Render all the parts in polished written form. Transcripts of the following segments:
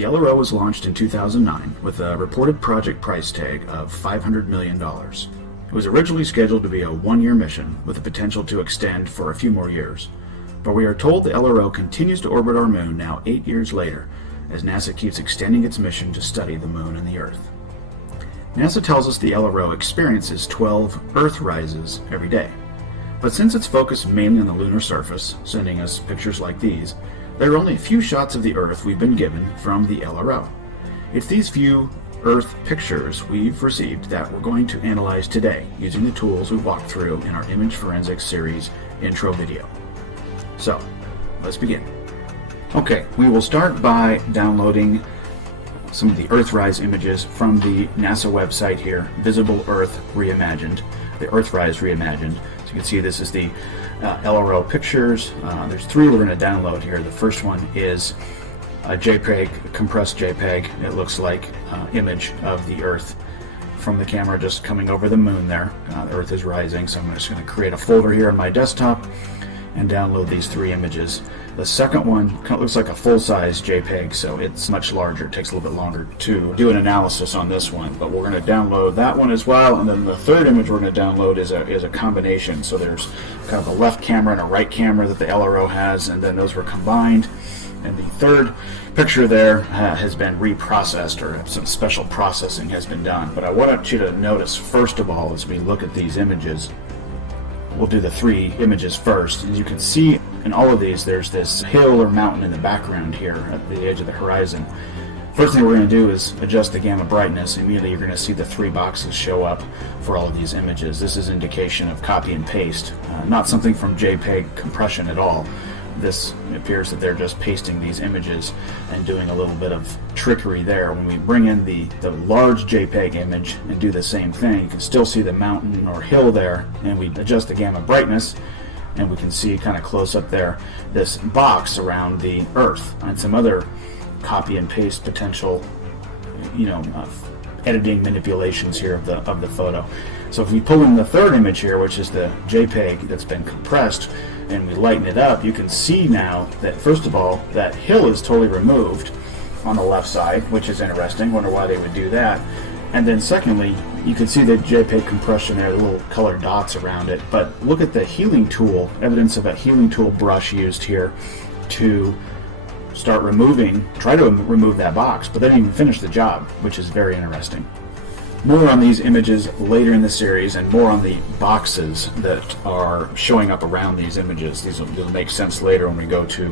The LRO was launched in 2009 with a reported project price tag of $500 million. It was originally scheduled to be a one-year mission with the potential to extend for a few more years. But we are told the LRO continues to orbit our moon now 8 years later, as NASA keeps extending its mission to study the moon and the Earth. NASA tells us the LRO experiences 12 Earth rises every day. But since it's focused mainly on the lunar surface, sending us pictures like these, there are only a few shots of the Earth we've been given from the LRO. It's these few Earth pictures we've received that we're going to analyze today using the tools we walked through in our Image Forensics series intro video. So, let's begin. Okay, we will start by downloading some of the Earthrise images from the NASA website here, Visible Earth Reimagined, the Earthrise Reimagined. So you can see this is the LRO pictures. There's three we're going to download here. The first one is a JPEG, a compressed JPEG, it looks like, image of the Earth from the camera just coming over the moon there. The Earth is rising, so I'm just going to create a folder here on my desktop and download these three images. The second one looks like a full-size JPEG, so it's much larger. It takes a little bit longer to do an analysis on this one, but we're going to download that one as well. And then the third image we're going to download is a combination. So there's kind of a left camera and a right camera that the LRO has, and then those were combined. And the third picture there has been reprocessed, or some special processing has been done. But I want you to notice, first of all, as we look at these images, we'll do the three images first. As you can see in all of these, there's this hill or mountain in the background here at the edge of the horizon. First thing we're going to do is adjust the gamma brightness. Immediately you're going to see the three boxes show up for all of these images. This is indication of copy and paste, not something from JPEG compression at all. This appears that they're just pasting these images and doing a little bit of trickery there. When we bring in the large JPEG image and do the same thing, you can still see the mountain or hill there, and we adjust the gamma brightness, and we can see kind of close up there this box around the Earth and some other copy and paste potential, editing manipulations here of the photo. So if we pull in the third image here, which is the JPEG that's been compressed, and we lighten it up, you can see now that, first of all, that hill is totally removed on the left side, which is interesting. Wonder why they would do that. And then secondly, you can see the JPEG compression there, the little colored dots around it. But look at the healing tool, evidence of a healing tool brush used here to start try to remove that box, but they didn't even finish the job, which is very interesting. More on these images later in the series, and more on the boxes that are showing up around these images. These will make sense later when we go to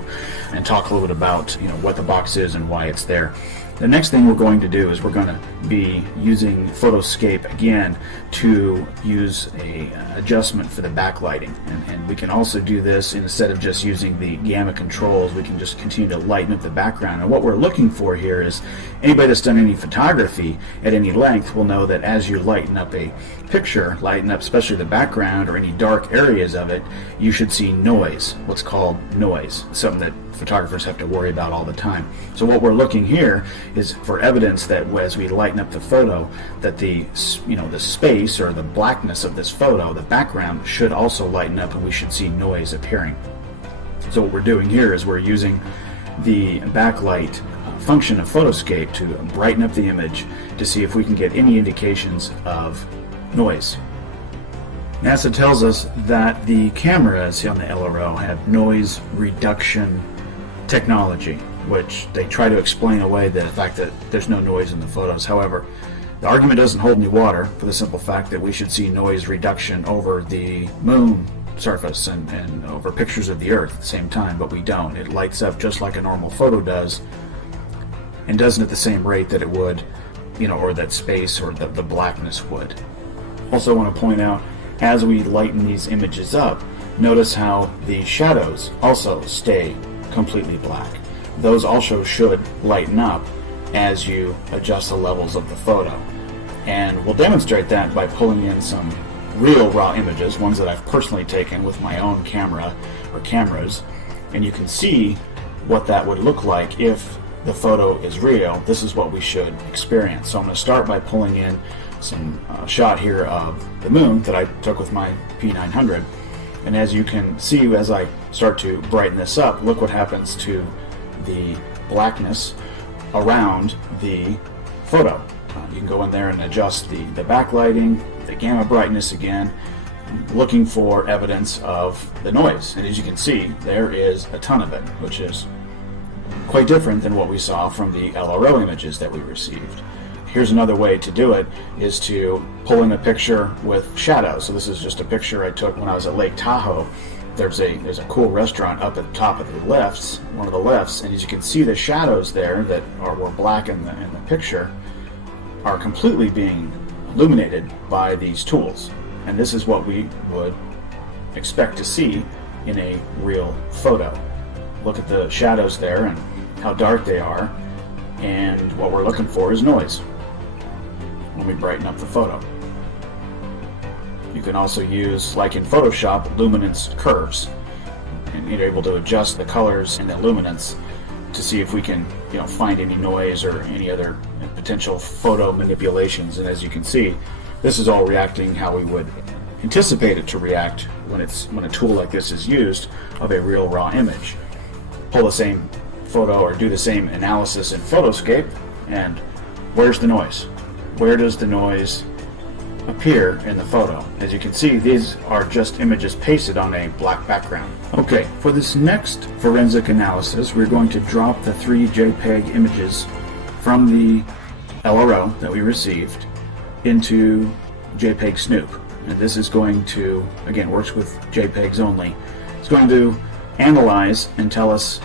and talk a little bit about what the box is and why it's there. The next thing we're going to do is we're going to be using Photoscape again to use a adjustment for the backlighting, and we can also do this instead of just using the gamma controls. We can just continue to lighten up the background, and what we're looking for here is anybody that's done any photography at any length will know that as you lighten up a picture, lighten up especially the background or any dark areas of it, you should see noise, what's called noise, something that photographers have to worry about all the time. So what we're looking here is for evidence that as we lighten up the photo, that the space or the blackness of this photo, the background, should also lighten up, and we should see noise appearing. So what we're doing here is we're using the backlight function of Photoscape to brighten up the image to see if we can get any indications of noise. NASA tells us that the cameras on the LRO have noise reduction technology, which they try to explain away the fact that there's no noise in the photos. However, the argument doesn't hold any water for the simple fact that we should see noise reduction over the moon surface and over pictures of the Earth at the same time, but we don't. It lights up just like a normal photo does, and doesn't at the same rate that it would, or that space or the blackness would. Also want to point out, as we lighten these images up, notice how the shadows also stay completely black. Those also should lighten up as you adjust the levels of the photo. And we'll demonstrate that by pulling in some real raw images, ones that I've personally taken with my own camera or cameras, and you can see what that would look like if the photo is real. This is what we should experience. So I'm going to start by pulling in some shot here of the moon that I took with my P900, and as you can see, as I start to brighten this up, look what happens to the blackness around the photo. You can go in there and adjust the backlighting, the gamma brightness again, looking for evidence of the noise. And as you can see, there is a ton of it, which is quite different than what we saw from the LRO images that we received. Here's another way to do it, is to pull in a picture with shadows. So this is just a picture I took when I was at Lake Tahoe. There's a cool restaurant up at the top of the lifts, one of the lifts, and as you can see, the shadows there that were black in the picture are completely being illuminated by these tools. And this is what we would expect to see in a real photo. Look at the shadows there and how dark they are, and what we're looking for is noise when we brighten up the photo. You can also use, like in Photoshop, luminance curves, and you're able to adjust the colors and the luminance to see if we can, find any noise or any other potential photo manipulations. And as you can see, this is all reacting how we would anticipate it to react when a tool like this is used of a real raw image. Pull the same photo or do the same analysis in Photoscape, and where's the noise? Where does the noise appear in the photo? As you can see, these are just images pasted on a black background. Okay, for this next forensic analysis, we're going to drop the 3 JPEG images from the LRO that we received into JPEG Snoop. And this is going to, again, works with JPEGs only. It's going to analyze and tell us,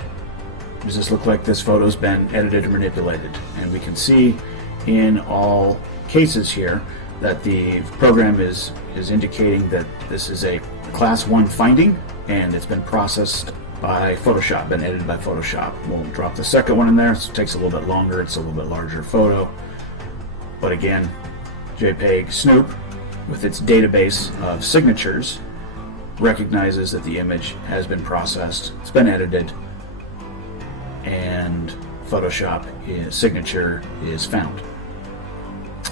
does this look like this photo's been edited or manipulated? And we can see in all cases here that the program is indicating that this is a class 1 finding and it's been processed by Photoshop, been edited by Photoshop. We'll drop the second one in there, so it takes a little bit longer, it's a little bit larger photo. But again, JPEG Snoop, with its database of signatures, recognizes that the image has been processed, it's been edited, and Photoshop signature is found.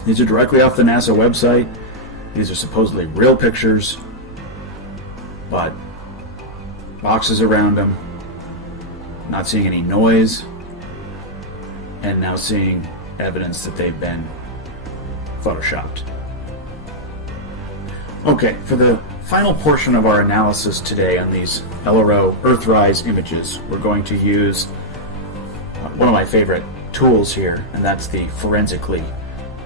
These are directly off the NASA website. These are supposedly real pictures, but boxes around them, not seeing any noise, and now seeing evidence that they've been photoshopped. Okay, for the final portion of our analysis today on these LRO Earthrise images, we're going to use one of my favorite tools here, and that's the Forensically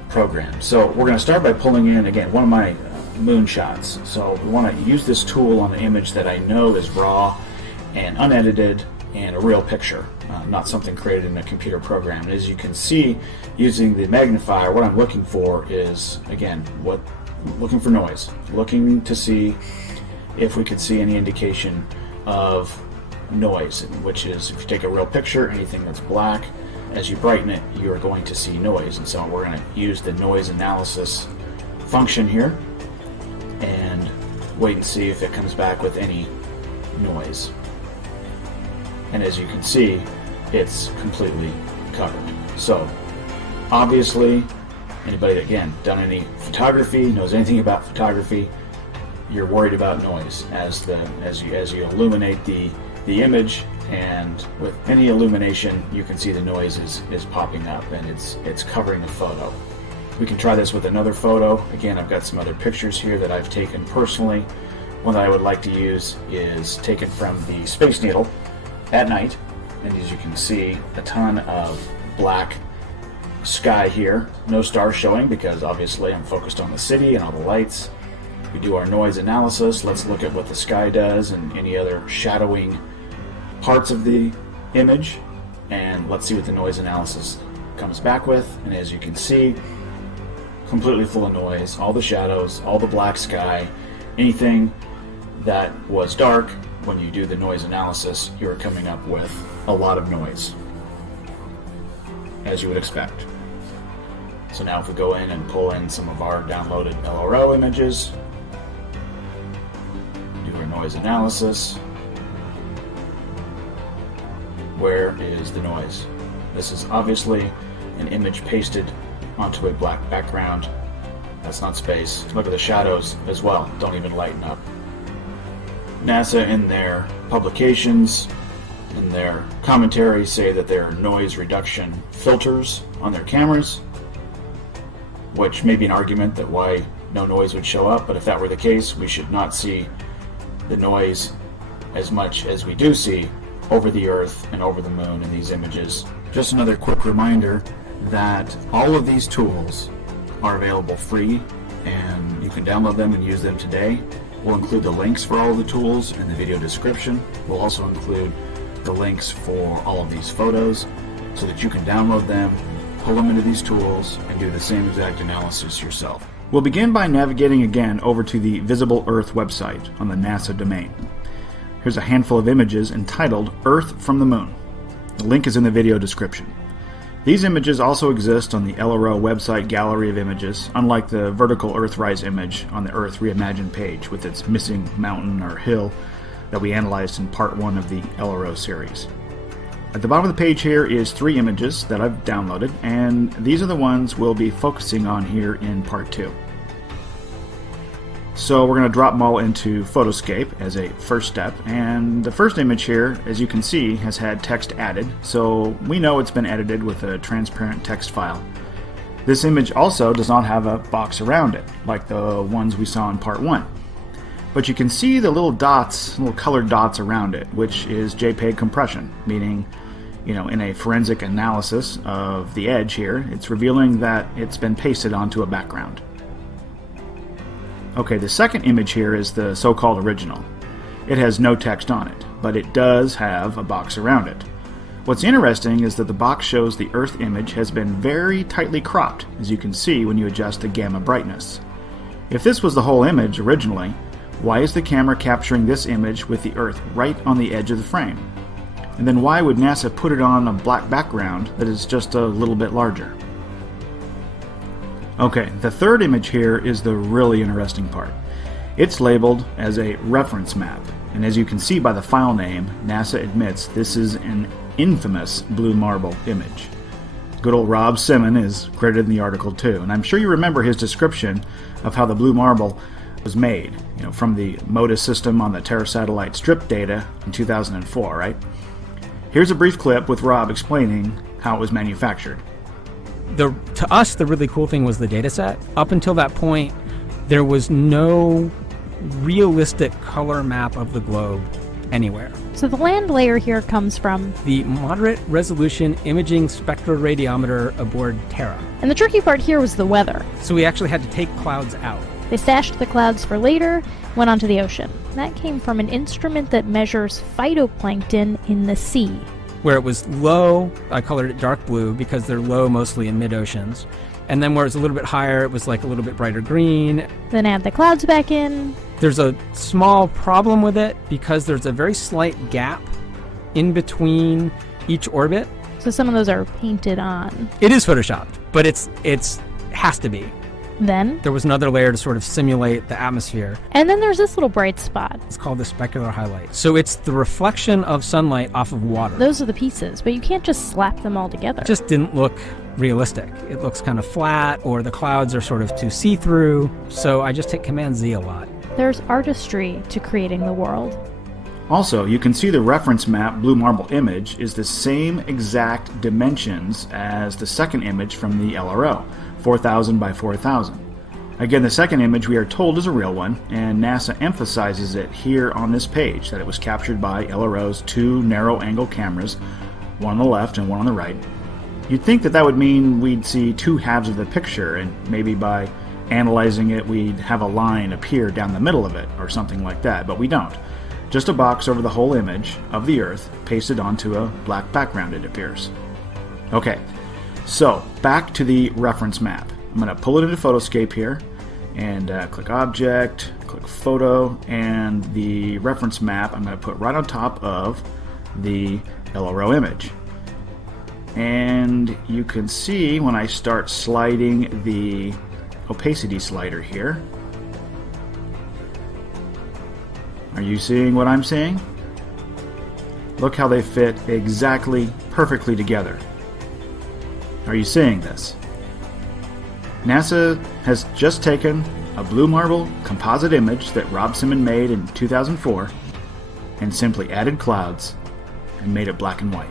program. So we're going to start by pulling in, again, one of my moonshots. So we want to use this tool on an image that I know is raw and unedited and a real picture, not something created in a computer program. And as you can see, using the magnifier, what I'm looking for is, again, looking for noise, looking to see if we could see any indication of noise, which is, if you take a real picture, anything that's black, as you brighten it, you are going to see noise. And so we're going to use the noise analysis function here and wait and see if it comes back with any noise. And as you can see, it's completely covered. So obviously, anybody that, again, done any photography, knows anything about photography, you're worried about noise as you illuminate the image, and with any illumination you can see the noise is popping up and it's covering the photo. We can try this with another photo. Again, I've got some other pictures here that I've taken personally. One that I would like to use is taken from the Space Needle at night, and as you can see, a ton of black sky here. No stars showing because obviously I'm focused on the city and all the lights. We do our noise analysis. Let's look at what the sky does and any other shadowing parts of the image, and let's see what the noise analysis comes back with. And as you can see, completely full of noise, all the shadows, all the black sky, anything that was dark. When you do the noise analysis, you're coming up with a lot of noise, as you would expect. So now if we go in and pull in some of our downloaded LRO images, do our noise analysis, where is the noise? This is obviously an image pasted onto a black background. That's not space. Look at the shadows as well, don't even lighten up. NASA, in their publications, in their commentary say that there are noise reduction filters on their cameras, which may be an argument that why no noise would show up, but if that were the case, we should not see the noise as much as we do see over the Earth and over the Moon in these images. Just another quick reminder that all of these tools are available free, and you can download them and use them today. We'll include the links for all of the tools in the video description. We'll also include the links for all of these photos so that you can download them, pull them into these tools, and do the same exact analysis yourself. We'll begin by navigating again over to the Visible Earth website on the NASA domain. Here's a handful of images entitled Earth from the Moon. The link is in the video description. These images also exist on the LRO website gallery of images, unlike the vertical Earthrise image on the Earth Reimagined page with its missing mountain or hill that we analyzed in part 1 of the LRO series. At the bottom of the page here is 3 images that I've downloaded, and these are the ones we'll be focusing on here in part 2. So we're going to drop them all into Photoscape as a first step, and the first image here, as you can see, has had text added, so we know it's been edited with a transparent text file. This image also does not have a box around it, like the ones we saw in part 1. But you can see the little dots, little colored dots around it, which is JPEG compression, meaning, in a forensic analysis of the edge here, it's revealing that it's been pasted onto a background. Okay, the second image here is the so-called original. It has no text on it, but it does have a box around it. What's interesting is that the box shows the Earth image has been very tightly cropped, as you can see when you adjust the gamma brightness. If this was the whole image originally, why is the camera capturing this image with the Earth right on the edge of the frame? And then why would NASA put it on a black background that is just a little bit larger? Okay, the third image here is the really interesting part. It's labeled as a reference map, and as you can see by the file name, NASA admits this is an infamous blue marble image. Good old Rob Simon is credited in the article too, and I'm sure you remember his description of how the blue marble was made, from the MODIS system on the Terra satellite strip data in 2004, right? Here's a brief clip with Rob explaining how it was manufactured. To us, the really cool thing was the data set. Up until that point, there was no realistic color map of the globe anywhere. So the land layer here comes from the moderate resolution imaging spectroradiometer aboard Terra. And the tricky part here was the weather. So we actually had to take clouds out. They stashed the clouds for later, went onto the ocean. That came from an instrument that measures phytoplankton in the sea. Where it was low, I colored it dark blue because they're low mostly in mid-oceans. And then where it's a little bit higher, it was like a little bit brighter green. Then add the clouds back in. There's a small problem with it because there's a very slight gap in between each orbit. So some of those are painted on. It is photoshopped, but it's has to be. Then there was another layer to sort of simulate the atmosphere. And then there's this little bright spot. It's called the specular highlight. So it's the reflection of sunlight off of water. Those are the pieces, but you can't just slap them all together. It just didn't look realistic. It looks kind of flat, or the clouds are sort of too see-through. So I just hit Command Z a lot. There's artistry to creating the world. Also, you can see the reference map blue marble image is the same exact dimensions as the second image from the LRO, 4,000 by 4,000. Again, the second image we are told is a real one, and NASA emphasizes it here on this page, that it was captured by LRO's 2 narrow-angle cameras, one on the left and one on the right. You'd think that would mean we'd see 2 halves of the picture, and maybe by analyzing it we'd have a line appear down the middle of it, or something like that, but we don't. Just a box over the whole image of the Earth pasted onto a black background, it appears. Okay, so back to the reference map. I'm going to pull it into Photoscape here, and click Object, click Photo, and the reference map I'm going to put right on top of the LRO image. And you can see when I start sliding the opacity slider here. Are you seeing what I'm seeing? Look how they fit exactly perfectly together. Are you seeing this? NASA has just taken a blue marble composite image that Rob Simon made in 2004 and simply added clouds and made it black and white.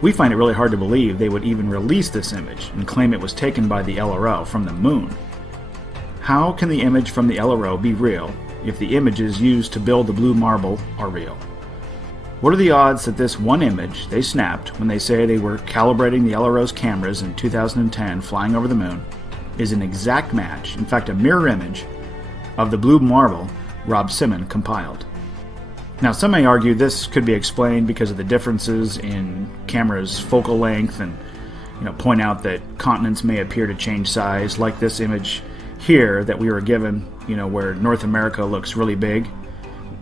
We find it really hard to believe they would even release this image and claim it was taken by the LRO from the moon. How can the image from the LRO be real if the images used to build the blue marble are real? What are the odds that this one image they snapped when they say they were calibrating the LRO's cameras in 2010 flying over the moon is an exact match, in fact a mirror image, of the blue marble Rob Simon compiled? Now, some may argue this could be explained because of the differences in cameras' focal length and point out that continents may appear to change size, like this image here that we were given, where North America looks really big.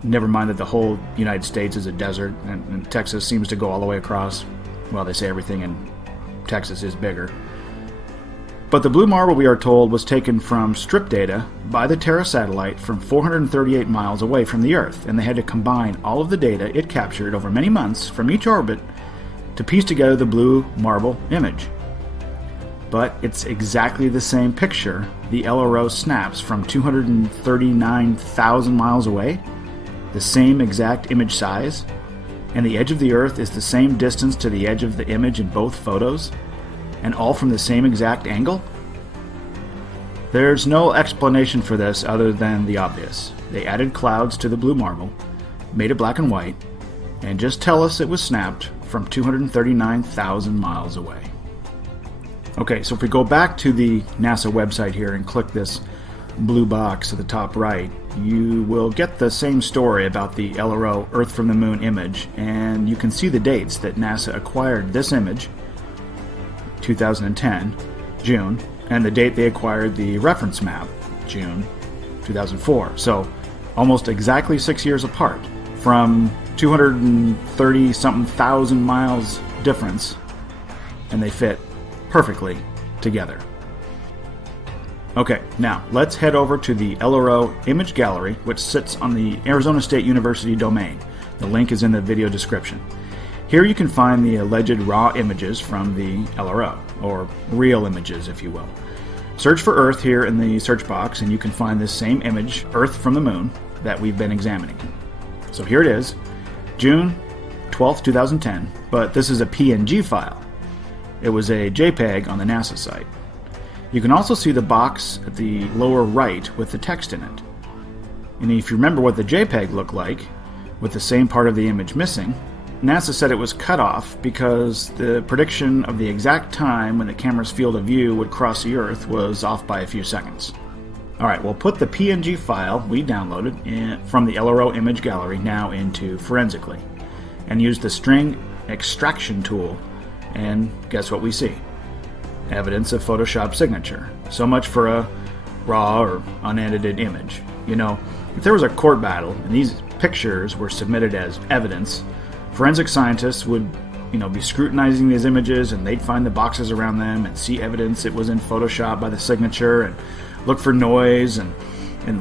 Never mind that the whole United States is a desert, and Texas seems to go all the way across. Well, they say everything in Texas is bigger. But the blue marble, we are told, was taken from strip data by the Terra satellite from 438 miles away from the Earth, and they had to combine all of the data it captured over many months from each orbit to piece together the blue marble image. But it's exactly the same picture the LRO snaps from 239,000 miles away, the same exact image size, and the edge of the Earth is the same distance to the edge of the image in both photos, and all from the same exact angle? There's no explanation for this other than the obvious. They added clouds to the blue marble, made it black and white, and just tell us it was snapped from 239,000 miles away. Okay, so if we go back to the NASA website here and click this blue box at the top right, you will get the same story about the LRO Earth from the Moon image, and you can see the dates that NASA acquired this image, 2010, June, and the date they acquired the reference map, June 2004. So almost exactly 6 years apart, from 230-something thousand miles difference, and they fit perfectly together. Okay, now let's head over to the LRO image gallery, which sits on the Arizona State University domain. The link is in the video description. Here you can find the alleged raw images from the LRO, or real images if you will. Search for Earth here in the search box and you can find this same image, Earth from the Moon, that we've been examining. So here it is, June 12th, 2010, but this is a PNG file. It was a JPEG on the NASA site. You can also see the box at the lower right with the text in it. And if you remember what the JPEG looked like, with the same part of the image missing, NASA said it was cut off because the prediction of the exact time when the camera's field of view would cross the Earth was off by a few seconds. Alright, we'll put the PNG file we downloaded from the LRO image gallery now into Forensically, and use the string extraction tool, and guess what we see? Evidence of Photoshop signature. So much for a raw or unedited image. If there was a court battle and these pictures were submitted as evidence, forensic scientists would be scrutinizing these images, and they'd find the boxes around them and see evidence it was in Photoshop by the signature, and look for noise and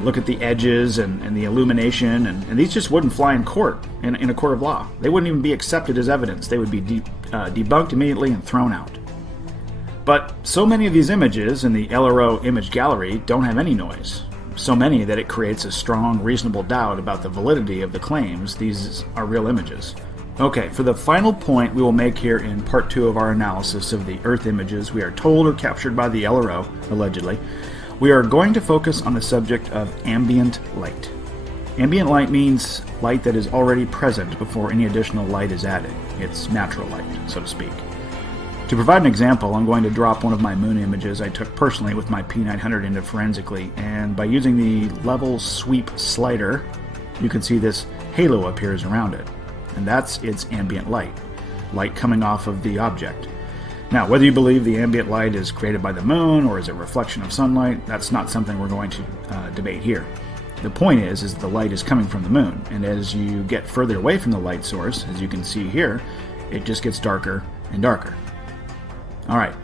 look at the edges and the illumination, and these just wouldn't fly in court, in a court of law. They wouldn't even be accepted as evidence. They would be debunked immediately and thrown out. But so many of these images in the LRO image gallery don't have any noise. So many that it creates a strong, reasonable doubt about the validity of the claims these are real images. Okay, for the final point we will make here in part 2 of our analysis of the Earth images we are told are captured by the LRO, allegedly, we are going to focus on the subject of ambient light. Ambient light means light that is already present before any additional light is added. It's natural light, so to speak. To provide an example, I'm going to drop one of my moon images I took personally with my P900 into Forensically, and by using the level sweep slider, you can see this halo appears around it, and that's its ambient light coming off of the object. Now, whether you believe the ambient light is created by the moon or is a reflection of sunlight, that's not something we're going to debate here. The point is the light is coming from the moon, and as you get further away from the light source, as you can see here, it just gets darker and darker. Alright,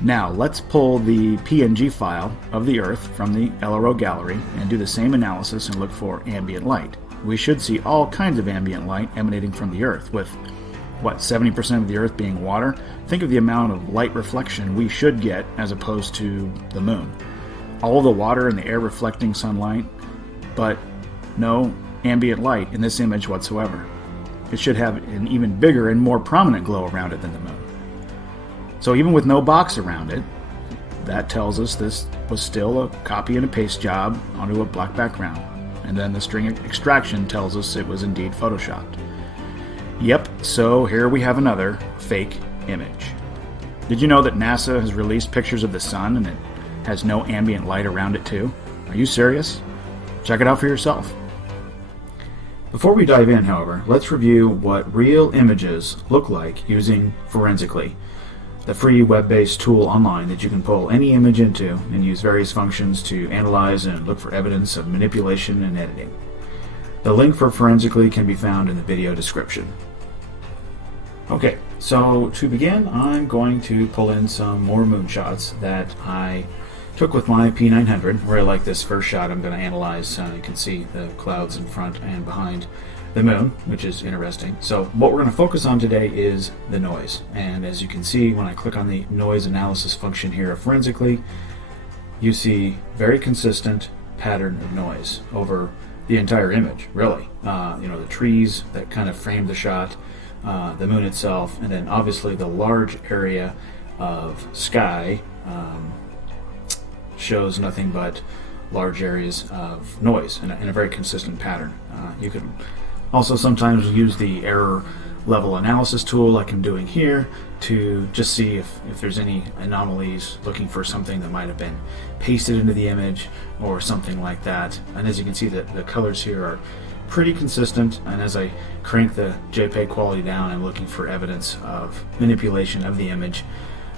now let's pull the PNG file of the Earth from the LRO gallery and do the same analysis and look for ambient light. We should see all kinds of ambient light emanating from the Earth, with 70% of the Earth being water? Think of the amount of light reflection we should get as opposed to the moon. All the water and the air reflecting sunlight, but no ambient light in this image whatsoever. it should have an even bigger and more prominent glow around it than the moon. So even with no box around it, that tells us this was still a copy and a paste job onto a black background. And then the string extraction tells us it was indeed photoshopped. Yep, so here we have another fake image. Did you know that NASA has released pictures of the sun and it has no ambient light around it too? Are you serious? Check it out for yourself. Before we dive in, however, let's review what real images look like using Forensically, the free web-based tool online that you can pull any image into and use various functions to analyze and look for evidence of manipulation and editing. The link for Forensically can be found in the video description. Okay, so to begin, I'm going to pull in some more moonshots that I took with my P900. Where I like this first shot, I'm going to analyze. You can see the clouds in front and behind the moon, which is interesting. So what we're going to focus on today is the noise. And as you can see, when I click on the noise analysis function here of Forensically, you see very consistent pattern of noise over the entire image, really. The trees that kind of frame the shot, the moon itself, and then obviously the large area of sky shows nothing but large areas of noise in a very consistent pattern. You can also sometimes use the error level analysis tool like I'm doing here to just see if there's any anomalies, looking for something that might have been pasted into the image or something like that. And as you can see, the colors here are pretty consistent, and as I crank the JPEG quality down, I'm looking for evidence of manipulation of the image,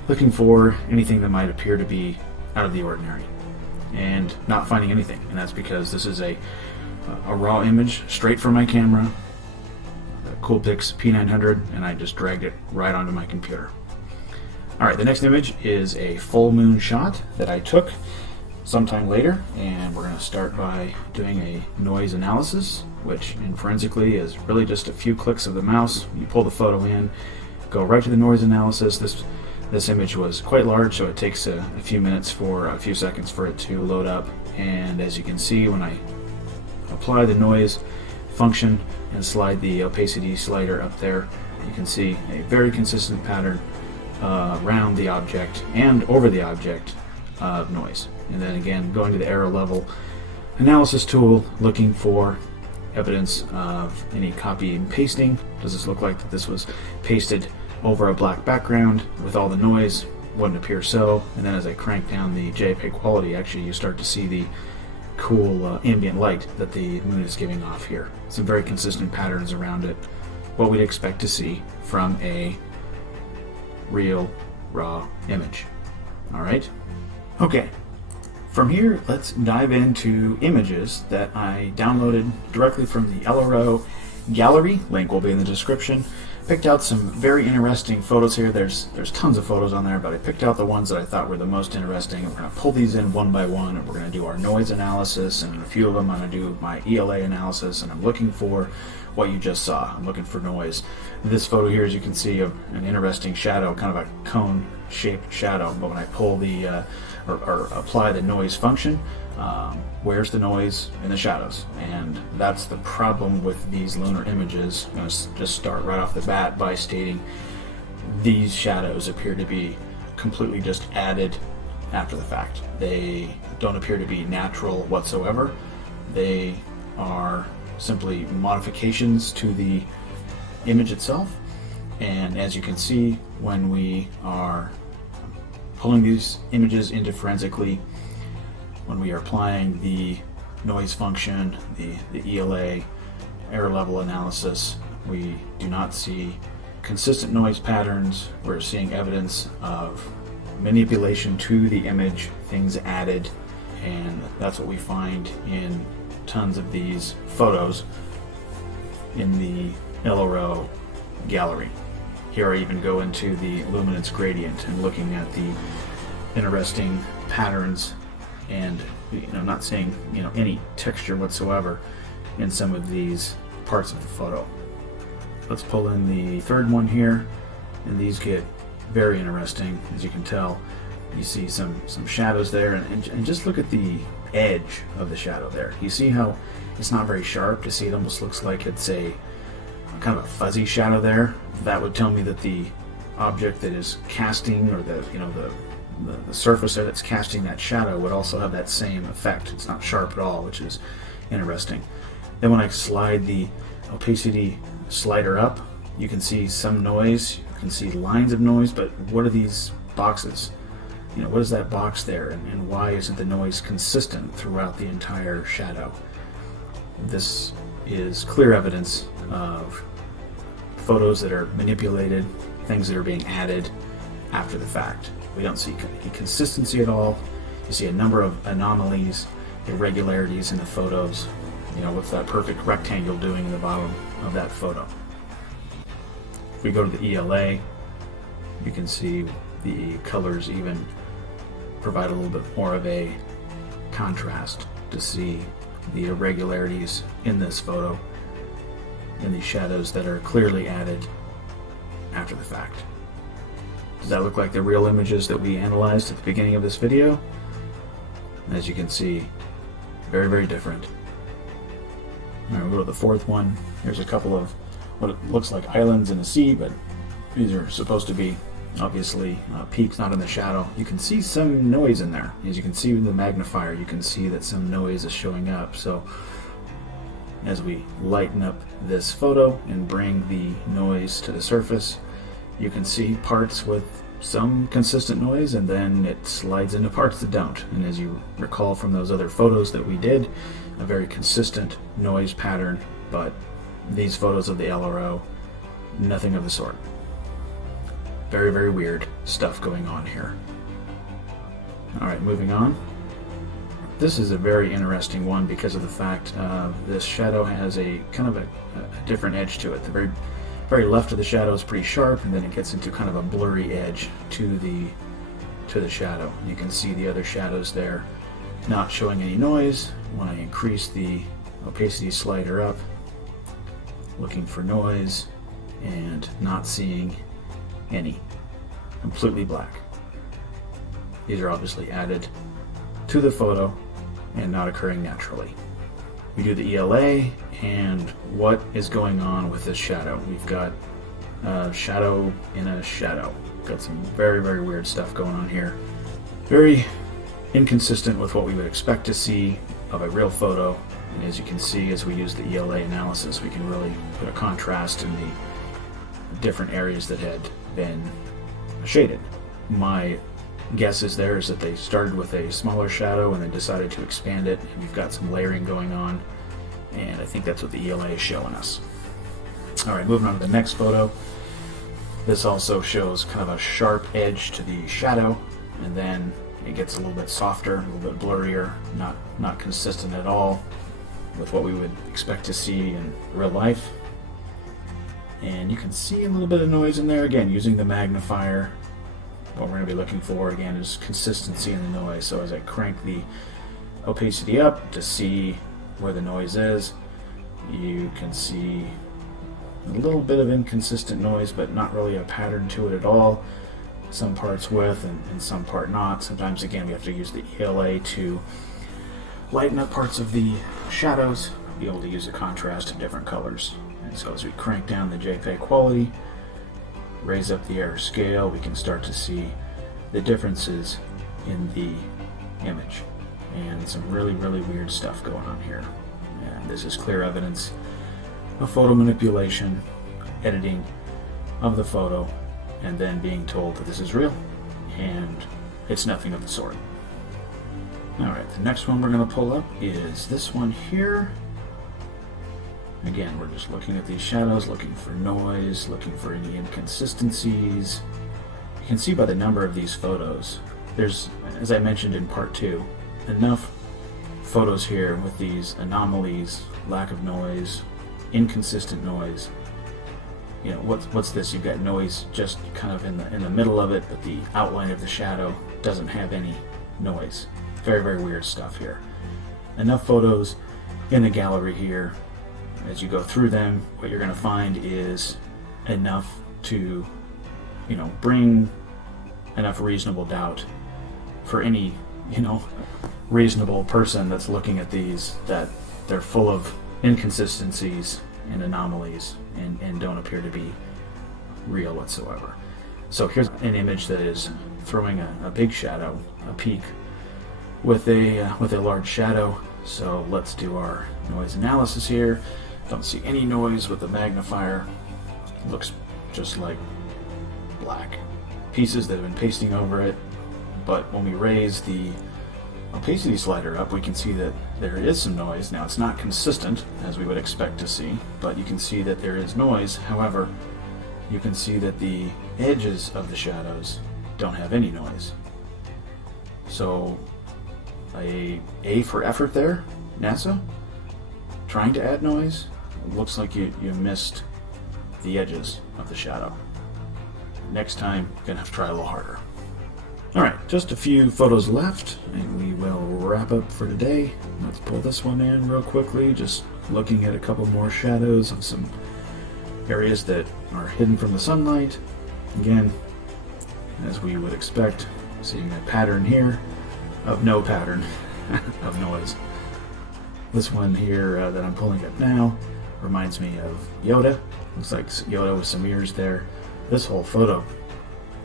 looking for anything that might appear to be out of the ordinary, and not finding anything. And that's because this is a raw image straight from my camera, the Coolpix P900, and I just dragged it right onto my computer. Alright, the next image is a full moon shot that I took sometime later, and we're going to start by doing a noise analysis, which in Forensically is really just a few clicks of the mouse. You pull the photo in, go right to the noise analysis. This image was quite large, so it takes a few seconds for it to load up. And as you can see, when I apply the noise function and slide the opacity slider up there, you can see a very consistent pattern around the object and over the object of noise. And then again, going to the error level analysis tool, looking for evidence of any copy and pasting. Does this look like that this was pasted over a black background with all the noise? Wouldn't appear so. And then as I crank down the JPEG quality, actually you start to see the cool ambient light that the moon is giving off here. Some very consistent patterns around it, what we'd expect to see from a real raw image. Alright? Okay. From here, let's dive into images that I downloaded directly from the LRO gallery. Link will be in the description. Picked out some very interesting photos here. There's tons of photos on there, but I picked out the ones that I thought were the most interesting. We're going to pull these in one by one, and we're going to do our noise analysis, and in a few of them I'm going to do my ELA analysis, and I'm looking for what you just saw. I'm looking for noise. This photo here, as you can see, of an interesting shadow, kind of a cone-shaped shadow, but when I pull the or apply the noise function, where's the noise in the shadows? And that's the problem with these lunar images. I'm going to just start right off the bat by stating these shadows appear to be completely just added after the fact. They don't appear to be natural whatsoever. They are simply modifications to the image itself. And as you can see, when we are pulling these images into Forensically, when we are applying the noise function, the ELA, error level analysis, we do not see consistent noise patterns. We're seeing evidence of manipulation to the image, things added, and that's what we find in tons of these photos in the LRO gallery. Here I even go into the luminance gradient and looking at the interesting patterns, and not seeing any texture whatsoever in some of these parts of the photo. Let's pull in the third one here, and these get very interesting. As you can tell, you see some shadows there, and just look at the edge of the shadow there. You see how it's not very sharp. To see, it almost looks like it's a kind of a fuzzy shadow there, that would tell me that the object that is casting, or the surface there that's casting that shadow, would also have that same effect. It's not sharp at all, which is interesting. Then when I slide the opacity slider up, you can see some noise, you can see lines of noise, but what are these boxes? What is that box there, and why isn't the noise consistent throughout the entire shadow? This is clear evidence of photos that are manipulated, things that are being added after the fact. We don't see any consistency at all. You see a number of anomalies, irregularities in the photos. What's that perfect rectangle doing in the bottom of that photo? If we go to the ELA, you can see the colors even provide a little bit more of a contrast to see the irregularities in this photo and the shadows that are clearly added after the fact. Does that look like the real images that we analyzed at the beginning of this video? As you can see, very, very different. All right, we'll go to the fourth one. Here's a couple of what it looks like islands in the sea, but these are supposed to be obviously peaks, not in the shadow. You can see some noise in there. As you can see with the magnifier, you can see that some noise is showing up. So as we lighten up this photo and bring the noise to the surface, you can see parts with some consistent noise, and then it slides into parts that don't. And as you recall from those other photos that we did, a very consistent noise pattern, but these photos of the LRO, nothing of the sort. Very, very weird stuff going on here. Alright, moving on. This is a very interesting one because of the fact this shadow has a kind of a different edge to it. The very left of the shadow is pretty sharp, and then it gets into kind of a blurry edge to the shadow. You can see the other shadows there not showing any noise. When I increase the opacity slider up, looking for noise and not seeing any. Completely black. These are obviously added to the photo and not occurring naturally. We do the ELA, and what is going on with this shadow? We've got a shadow in a shadow. Got some very, very weird stuff going on here. Very inconsistent with what we would expect to see of a real photo. And as you can see, as we use the ELA analysis, we can really put a contrast in the different areas that had been shaded. My guess is that they started with a smaller shadow and then decided to expand it, and we've got some layering going on, and I think that's what the ELA is showing us. Alright, moving on to the next photo. This also shows kind of a sharp edge to the shadow, and then it gets a little bit softer, a little bit blurrier, not consistent at all with what we would expect to see in real life. And you can see a little bit of noise in there, again, using the magnifier. What we're going to be looking for, again, is consistency in the noise. So as I crank the opacity up to see where the noise is, you can see a little bit of inconsistent noise, but not really a pattern to it at all. Some parts with and some part not. Sometimes, again, we have to use the ELA to lighten up parts of the shadows, be able to use a contrast of different colors. And so as we crank down the JPEG quality, raise up the error scale, we can start to see the differences in the image. And some really, really weird stuff going on here. And this is clear evidence of photo manipulation, editing of the photo, and then being told that this is real, and it's nothing of the sort. Alright, the next one we're going to pull up is this one here. Again, we're just looking at these shadows, looking for noise, looking for any inconsistencies. You can see by the number of these photos, there's, as I mentioned in part 2, enough photos here with these anomalies, lack of noise, inconsistent noise. You know, what's this? You've got noise just kind of in the middle of it, but the outline of the shadow doesn't have any noise. Very, very weird stuff here. Enough photos in the gallery here. As you go through them, what you're going to find is enough to, bring enough reasonable doubt for any, reasonable person that's looking at these, that they're full of inconsistencies and anomalies and don't appear to be real whatsoever. So here's an image that is throwing a big shadow, a peak, with a large shadow. So let's do our noise analysis here. Don't see any noise with the magnifier. Looks just like black pieces that have been pasting over it. But when we raise the opacity slider up, we can see that there is some noise. Now it's not consistent as we would expect to see, but you can see that there is noise. However, you can see that the edges of the shadows don't have any noise. So a for effort there, NASA, trying to add noise. It looks like you missed the edges of the shadow. Next time, you're gonna have to try a little harder. Alright, just a few photos left, and we will wrap up for today. Let's pull this one in real quickly, just looking at a couple more shadows of some areas that are hidden from the sunlight. Again, as we would expect, seeing a pattern here of no pattern of noise. This one here that I'm pulling up now reminds me of Yoda. Looks like Yoda with some ears there. This whole photo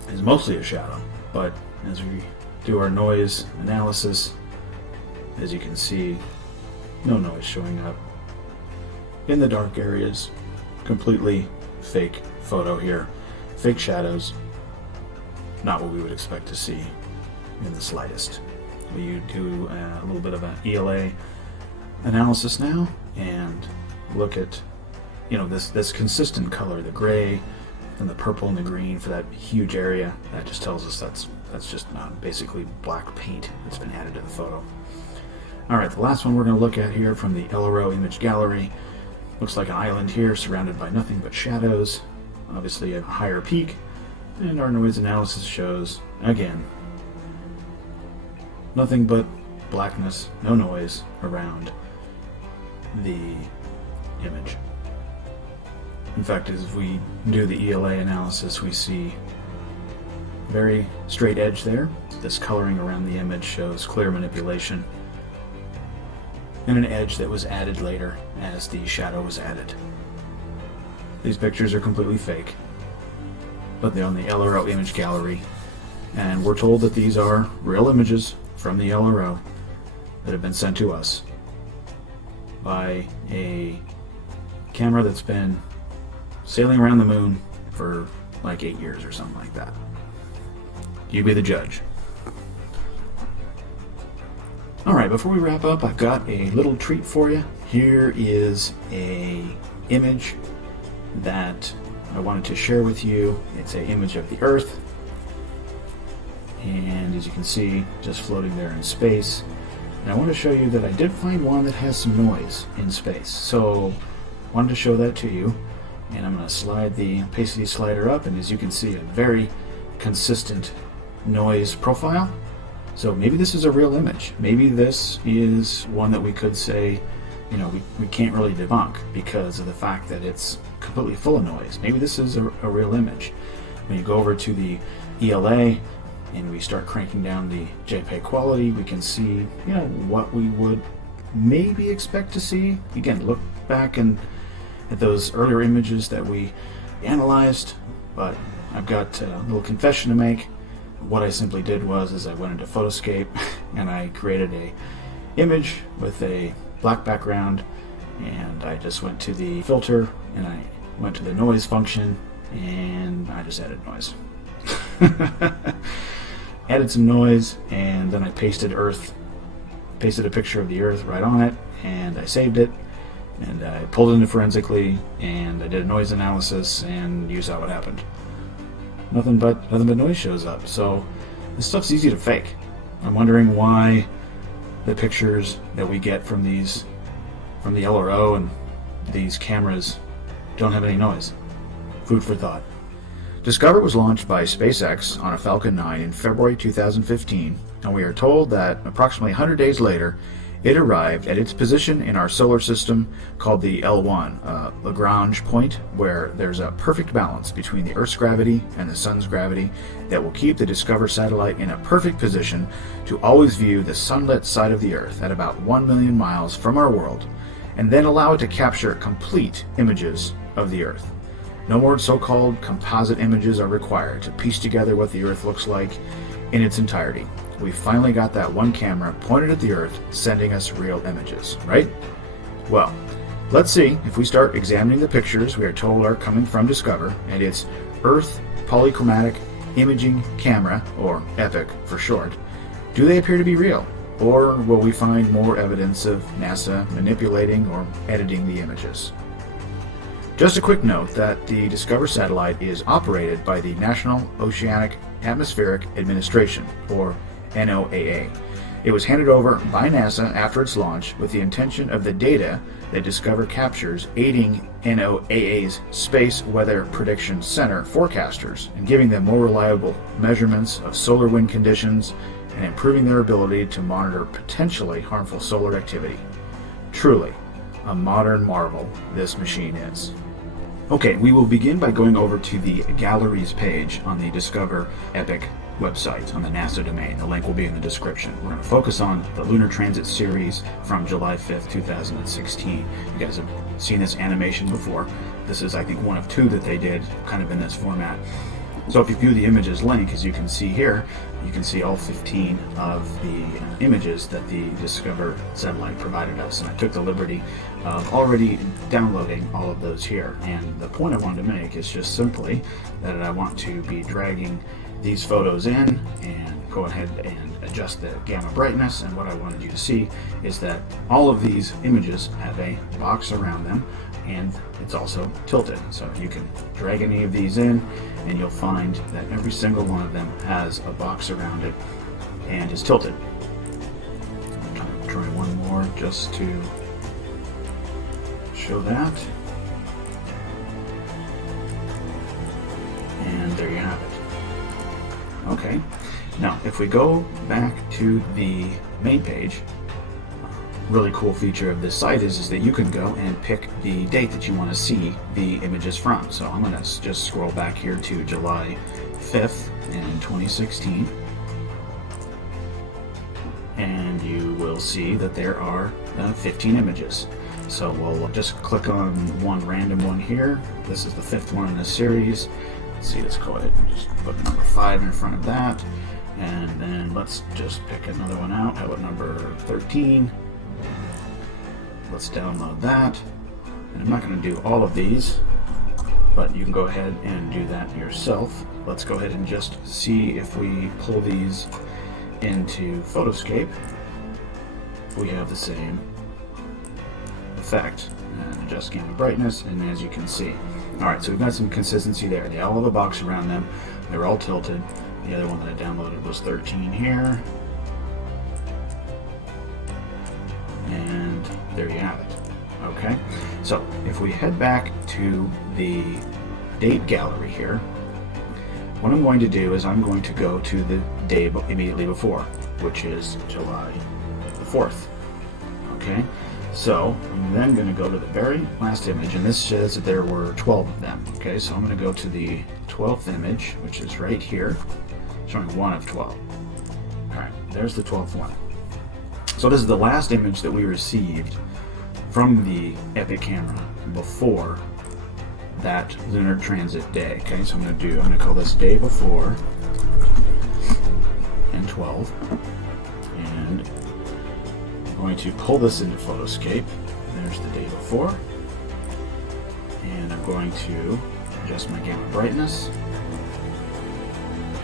is mostly a shadow, but as we do our noise analysis, as you can see, no noise showing up in the dark areas. Completely fake photo here. Fake shadows. Not what we would expect to see in the slightest. We do a little bit of an ELA analysis now and look at, this consistent color, the gray and the purple and the green for that huge area. That just tells us that's just basically black paint that's been added to the photo. Alright, the last one we're going to look at here from the LRO image gallery. Looks like an island here surrounded by nothing but shadows. Obviously a higher peak. And our noise analysis shows, again, nothing but blackness, no noise around the image. In fact, as we do the ELA analysis, we see very straight edge there. This coloring around the image shows clear manipulation, and an edge that was added later as the shadow was added. These pictures are completely fake, but they're on the LRO image gallery, and we're told that these are real images from the LRO that have been sent to us by a camera that's been sailing around the moon for like 8 years or something like that. You be the judge. Alright, before we wrap up, I've got a little treat for you. Here is a image that I wanted to share with you. It's an image of the Earth, and as you can see, just floating there in space. And I want to show you that I did find one that has some noise in space. So I wanted to show that to you, and I'm going to slide the opacity slider up, and as you can see, a very consistent noise profile. So maybe this is a real image. Maybe this is one that we could say, we can't really debunk because of the fact that it's completely full of noise. Maybe this is a real image. When you go over to the ELA and we start cranking down the JPEG quality, we can see, what we would maybe expect to see. Again, look back at those earlier images that we analyzed, but I've got a little confession to make. What I simply did was I went into Photoscape and I created a image with a black background, and I just went to the filter and I went to the noise function and I just added noise. Added some noise, and then I pasted a picture of the Earth right on it, and I saved it, and I pulled it into forensically, and I did a noise analysis, and you saw what happened. Nothing but noise shows up. So this stuff's easy to fake. I'm wondering why the pictures that we get from the LRO and these cameras don't have any noise. Food for thought. Discover was launched by SpaceX on a Falcon 9 in February 2015, and we are told that approximately 100 days later, it arrived at its position in our solar system called the L1, Lagrange point, where there's a perfect balance between the Earth's gravity and the Sun's gravity that will keep the Discover satellite in a perfect position to always view the sunlit side of the Earth at about 1 million miles from our world, and then allow it to capture complete images of the Earth. No more so-called composite images are required to piece together what the Earth looks like in its entirety. We finally got that one camera pointed at the Earth, sending us real images, right? Well, let's see if we start examining the pictures we are told are coming from Discover and its Earth Polychromatic Imaging Camera, or EPIC for short. Do they appear to be real? Or will we find more evidence of NASA manipulating or editing the images? Just a quick note that the Discover satellite is operated by the National Oceanic Atmospheric Administration, or NOAA. It was handed over by NASA after its launch with the intention of the data that Discover captures aiding NOAA's Space Weather Prediction Center forecasters and giving them more reliable measurements of solar wind conditions and improving their ability to monitor potentially harmful solar activity. Truly, a modern marvel this machine is. Okay, we will begin by going over to the Galleries page on the Discover EPIC website on the NASA domain. The link will be in the description. We're going to focus on the Lunar Transit series from July 5th, 2016. You guys have seen this animation before. This is, I think, one of two that they did kind of in this format. So if you view the images link, as you can see here, you can see all 15 of the images that the Discover satellite provided us. And I took the liberty of already downloading all of those here. And the point I wanted to make is just simply that I want to be dragging these photos in and go ahead and adjust the gamma brightness. And what I wanted you to see is that all of these images have a box around them, and it's also tilted. So you can drag any of these in and you'll find that every single one of them has a box around it and is tilted. I'm trying to try one more just to show that. And there you have it. Okay, now if we go back to the main page, really cool feature of this site is that you can go and pick the date that you want to see the images from. So I'm going to just scroll back here to July 5th in 2016, and you will see that there are 15 images. So we'll just click on one random one here. This is the 5th one in the series. Let's see, let's go ahead and just put number 5 in front of that, and then let's just pick another one out. How about number 13? Let's download that. And I'm not going to do all of these, but you can go ahead and do that yourself. Let's go ahead and just see if we pull these into Photoscape, we have the same effect. And adjust gamma brightness, and as you can see. Alright, so we've got some consistency there. They all have a box around them. They're all tilted. The other one that I downloaded was 13 here. And there you have it. Okay, so if we head back to the date gallery here, what I'm going to do is I'm going to go to the day immediately before, which is July the 4th. Okay, so I'm then going to go to the very last image, and this says that there were 12 of them. Okay, so I'm going to go to the 12th image, which is right here, showing 1 of 12. Alright, there's the 12th one. So this is the last image that we received from the EPIC camera before that lunar transit day. Okay, so I'm going to call this day before and 12, and I'm going to pull this into Photoscape. There's the day before, and I'm going to adjust my gamma brightness,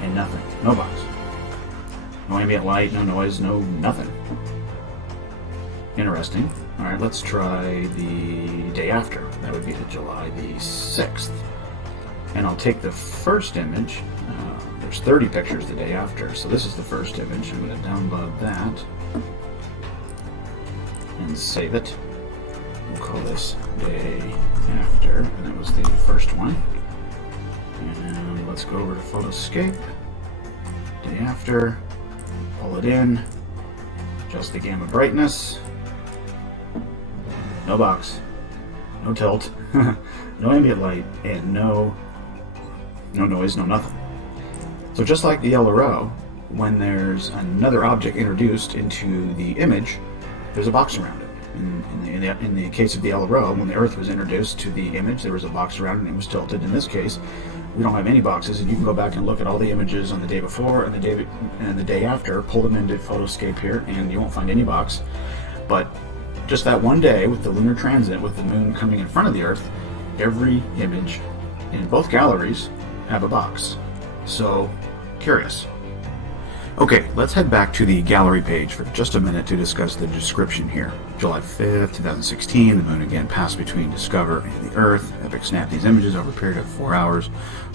and nothing, no box, no ambient light, no noise, no nothing. Interesting. Alright, let's try the day after. That would be the July the 6th. And I'll take the first image. There's 30 pictures the day after, so this is the first image. I'm going to download that and save it. We'll call this day after, and that was the first one. And let's go over to Photoscape. Day after. Pull it in. Adjust the gamma brightness. No box, no tilt, no ambient light, and no noise, no nothing. So just like the LRO, when there's another object introduced into the image, there's a box around it. In the case of the LRO, when the Earth was introduced to the image, there was a box around it and it was tilted. In this case, we don't have any boxes, and you can go back and look at all the images on the day before and the day after, pull them into Photoscape here, and you won't find any box. But just that one day with the lunar transit, with the moon coming in front of the Earth, every image in both galleries have a box. So, curious. Okay, let's head back to the gallery page for just a minute to discuss the description here. July 5th, 2016, the moon again passed between Discover and the Earth. Epic snapped these images over a period of 4 hours,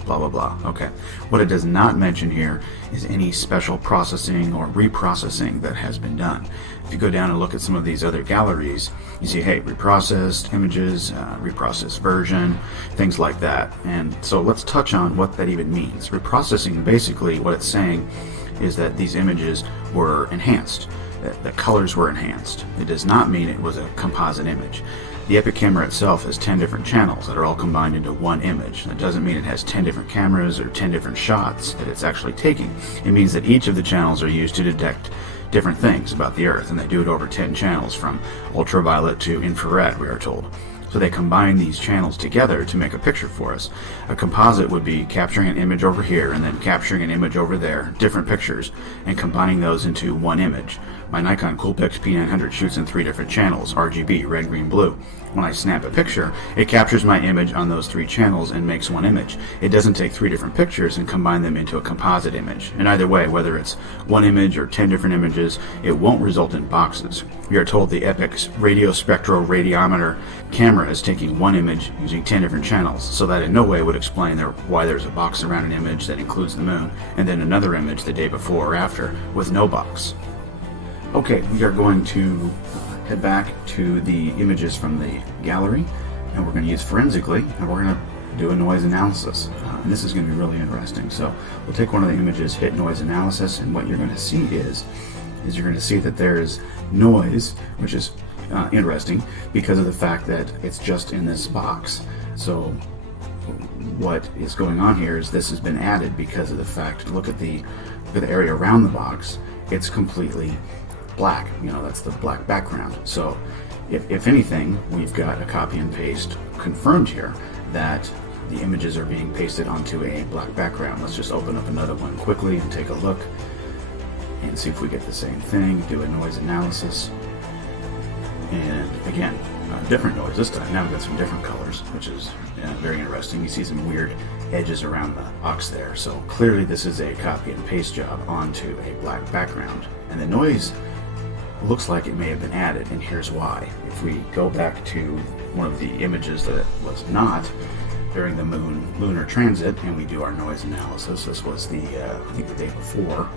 blah, blah, blah. Okay, what it does not mention here is any special processing or reprocessing that has been done. If you go down and look at some of these other galleries, you see, hey, reprocessed images, reprocessed version, things like that. And so let's touch on what that even means. Reprocessing, basically what it's saying is that these images were enhanced, that the colors were enhanced. It does not mean it was a composite image. The Epic camera itself has 10 different channels that are all combined into one image. That doesn't mean it has 10 different cameras or 10 different shots that it's actually taking. It means that each of the channels are used to detect different things about the Earth, and they do it over 10 channels, from ultraviolet to infrared, we are told. So they combine these channels together to make a picture for us. A composite would be capturing an image over here and then capturing an image over there, different pictures, and combining those into one image. My Nikon Coolpix P900 shoots in 3 different channels, RGB, red, green, blue. When I snap a picture, it captures my image on those 3 channels and makes one image. It doesn't take 3 different pictures and combine them into a composite image. And either way, whether it's one image or 10 different images, it won't result in boxes. We are told the Epic's radiospectral radiometer camera is taking one image using 10 different channels, so that in no way would explain why there's a box around an image that includes the moon, and then another image the day before or after with no box. Okay, we are going to head back to the images from the gallery, and we're going to use forensically, and we're going to do a noise analysis. And this is going to be really interesting. So we'll take one of the images, hit noise analysis, and what you're going to see is you're going to see that there's noise, which is interesting because of the fact that it's just in this box. So what is going on here is this has been added because of the fact, look at the area around the box, it's completely black. You know, that's the black background. So if anything, we've got a copy and paste confirmed here that the images are being pasted onto a black background. Let's just open up another one quickly and take a look and see if we get the same thing. Do a noise analysis, and again, different noise this time. Now we've got some different colors, which is very interesting. You see some weird edges around the box there. So clearly this is a copy and paste job onto a black background, and the noise looks like it may have been added, and here's why. If we go back to one of the images that was not during the lunar transit, and we do our noise analysis, this was I think the day before,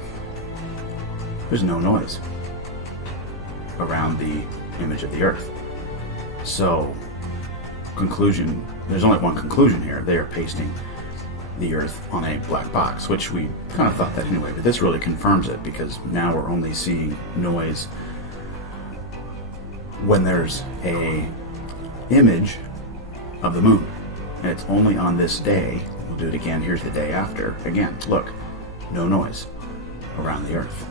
there's no noise around the image of the Earth. So, conclusion, there's only one conclusion here. They are pasting the Earth on a black box, which we kind of thought that anyway, but this really confirms it, because now we're only seeing noise when there's a image of the moon, and it's only on this day. We'll do it again. Here's the day after. Again, look, no noise around the Earth.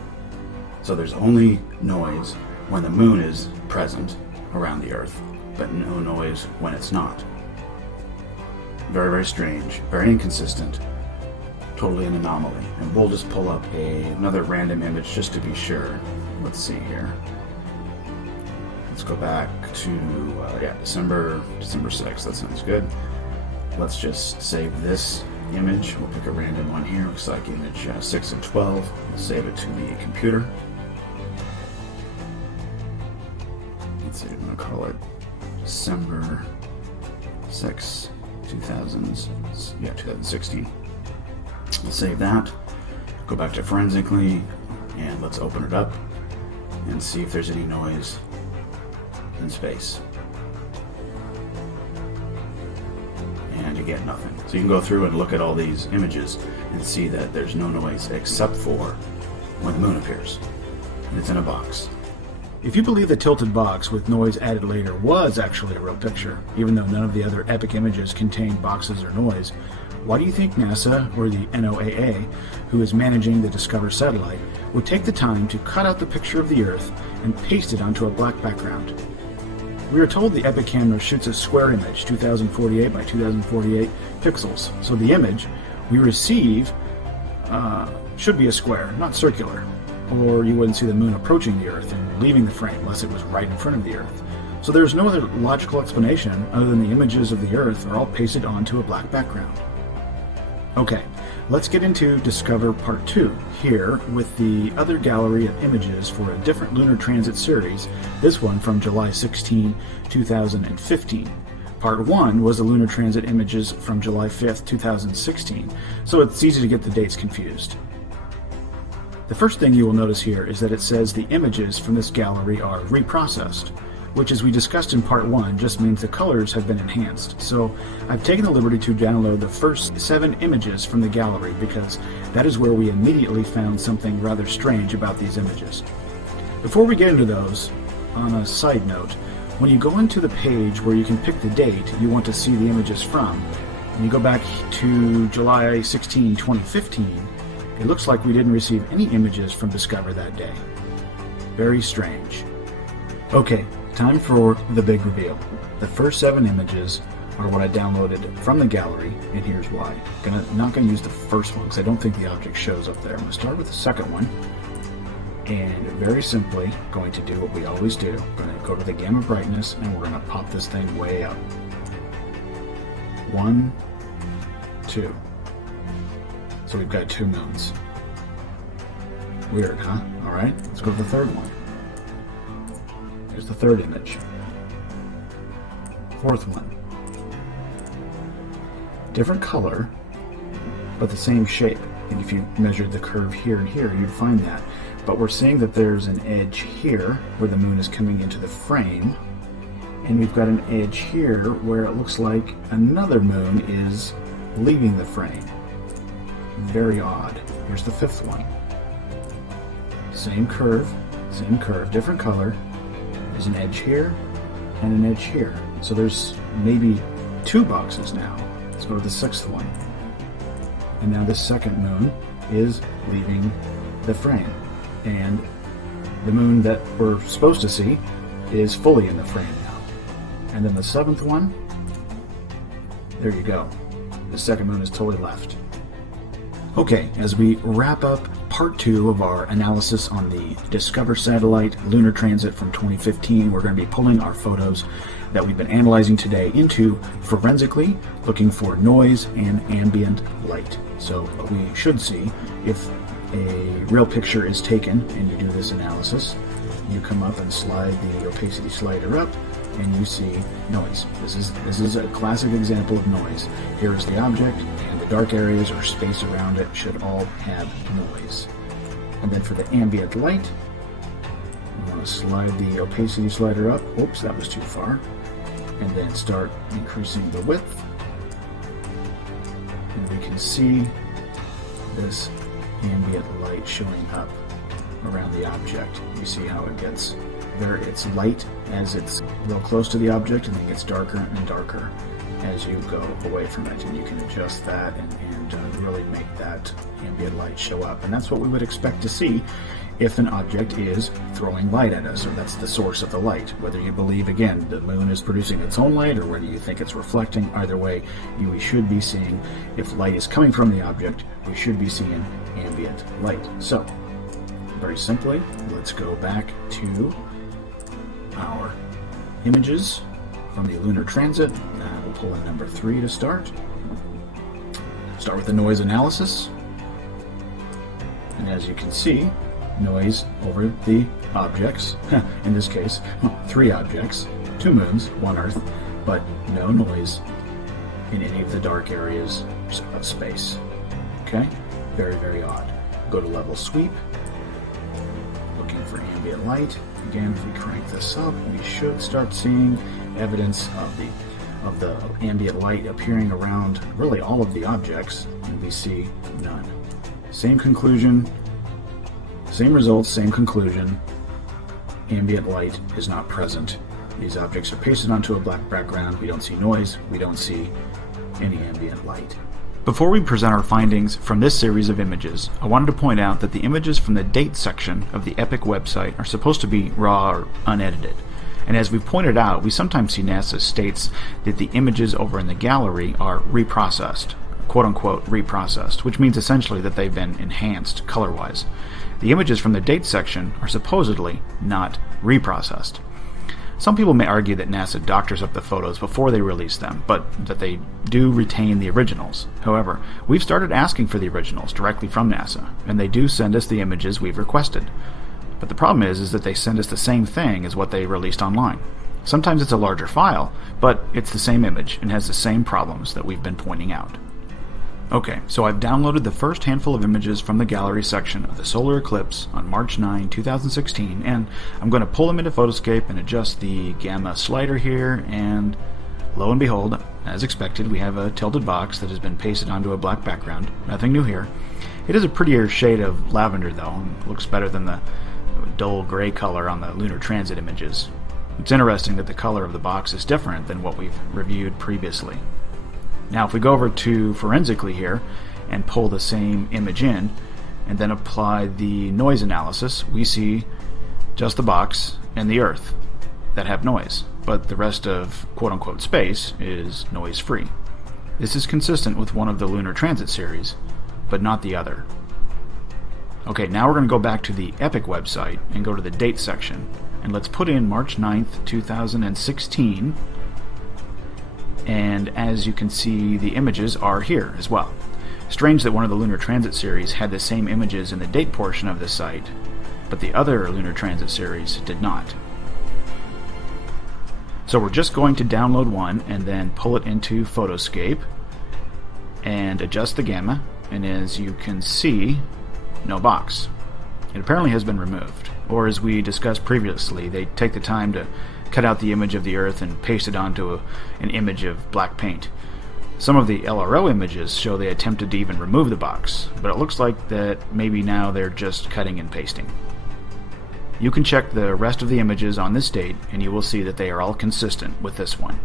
So there's only noise when the moon is present around the Earth, but no noise when it's not. Very, very strange, very inconsistent, totally an anomaly. And we'll just pull up another random image just to be sure. Let's see here. Let's go back to December 6th. That sounds good. Let's just save this image. We'll pick a random one here. Looks like image 6 of 12. We'll save it to the computer. Let's see, I'm going to call it December 6, 2016. We'll save that. Go back to forensically, and let's open it up and see if there's any noise in space. And again, nothing. So you can go through and look at all these images and see that there's no noise except for when the moon appears. And it's in a box. If you believe the tilted box with noise added later was actually a real picture, even though none of the other Epic images contained boxes or noise, why do you think NASA, or the NOAA, who is managing the Discover satellite, would take the time to cut out the picture of the Earth and paste it onto a black background? We are told the Epic camera shoots a square image, 2048 by 2048 pixels. So the image we receive should be a square, not circular. Or you wouldn't see the moon approaching the Earth and leaving the frame unless it was right in front of the Earth. So there's no other logical explanation other than the images of the Earth are all pasted onto a black background. Okay, let's get into Discover Part 2 here with the other gallery of images for a different lunar transit series, this one from July 16, 2015. Part 1 was the lunar transit images from July 5th, 2016, so it's easy to get the dates confused. The first thing you will notice here is that it says the images from this gallery are reprocessed, which, as we discussed in Part 1, just means the colors have been enhanced. So I've taken the liberty to download the first 7 images from the gallery because that is where we immediately found something rather strange about these images. Before we get into those, on a side note, when you go into the page where you can pick the date you want to see the images from, and you go back to July 16, 2015, it looks like we didn't receive any images from Discover that day. Very strange. Okay, time for the big reveal. The first 7 images are what I downloaded from the gallery, and here's why. Not going to use the first one because I don't think the object shows up there. I'm going to start with the second one, and very simply going to do what we always do. I'm going to go to the gamma brightness, and we're going to pop this thing way up. 1, 2. So we've got 2 moons. Weird, huh? Alright, let's go to the third one. Here's the third image. Fourth one. Different color, but the same shape. And if you measured the curve here and here, you'd find that. But we're seeing that there's an edge here where the moon is coming into the frame. And we've got an edge here where it looks like another moon is leaving the frame. Very odd. Here's the fifth one. Same curve, different color. There's an edge here and an edge here. So there's maybe 2 boxes now. Let's go to the sixth one. And now this second moon is leaving the frame. And the moon that we're supposed to see is fully in the frame now. And then the 7th one, there you go. The second moon is totally left. Okay, as we wrap up part 2 of our analysis on the Discover satellite lunar transit from 2015, we're going to be pulling our photos that we've been analyzing today into forensically, looking for noise and ambient light. So we should see if a real picture is taken and you do this analysis, you come up and slide the opacity slider up and you see noise. This is a classic example of noise. Here is the object, and the dark areas or space around it should all have noise. And then for the ambient light, you want to slide the opacity slider up. Oops, that was too far. And then start increasing the width. And we can see this ambient light showing up around the object. You see how it gets there. It's light as it's real close to the object, and then gets darker and darker as you go away from it. And you can adjust that and really make that ambient light show up. And that's what we would expect to see if an object is throwing light at us, or that's the source of the light. Whether you believe, again, the moon is producing its own light, or whether you think it's reflecting, either way, we should be seeing, if light is coming from the object, we should be seeing ambient light. So, very simply, let's go back to our images from the lunar transit. We'll pull in number 3 to start. Start with the noise analysis. And as you can see, noise over the objects, in this case, 3 objects, 2 moons, 1 Earth, but no noise in any of the dark areas of space. Okay? Very, very odd. Go to level sweep. Looking for ambient light. Again, if we crank this up, we should start seeing evidence of the ambient light appearing around really all of the objects, and we see none. Same conclusion, same results, same conclusion. Ambient light is not present. These objects are pasted onto a black background. We don't see noise. We don't see any ambient light. Before we present our findings from this series of images, I wanted to point out that the images from the date section of the Epic website are supposed to be raw or unedited. And as we've pointed out, we sometimes see NASA states that the images over in the gallery are reprocessed, quote-unquote reprocessed, which means essentially that they've been enhanced color-wise. The images from the date section are supposedly not reprocessed. Some people may argue that NASA doctors up the photos before they release them, but that they do retain the originals. However, we've started asking for the originals directly from NASA, and they do send us the images we've requested. But the problem is that they send us the same thing as what they released online. Sometimes it's a larger file, but it's the same image and has the same problems that we've been pointing out. Okay, so I've downloaded the first handful of images from the gallery section of the solar eclipse on March 9, 2016, and I'm going to pull them into Photoscape and adjust the gamma slider here, and lo and behold, as expected, we have a tilted box that has been pasted onto a black background. Nothing new here. It is a prettier shade of lavender though, and looks better than the dull gray color on the lunar transit images. It's interesting that the color of the box is different than what we've reviewed previously. Now if we go over to forensically here and pull the same image in and then apply the noise analysis, we see just the box and the Earth that have noise, but the rest of quote-unquote space is noise-free. This is consistent with one of the lunar transit series, but not the other. Okay, now we're going to go back to the Epic website and go to the date section, and let's put in March 9th, 2016. And as you can see, the images are here as well. Strange that one of the Lunar Transit series had the same images in the date portion of the site, but the other Lunar Transit series did not. So we're just going to download one and then pull it into Photoscape and adjust the gamma, and as you can see, no box. It apparently has been removed, or as we discussed previously, they take the time to cut out the image of the Earth and paste it onto an image of black paint. Some of the LRO images show they attempted to even remove the box, but it looks like that maybe now they're just cutting and pasting. You can check the rest of the images on this date and you will see that they are all consistent with this one.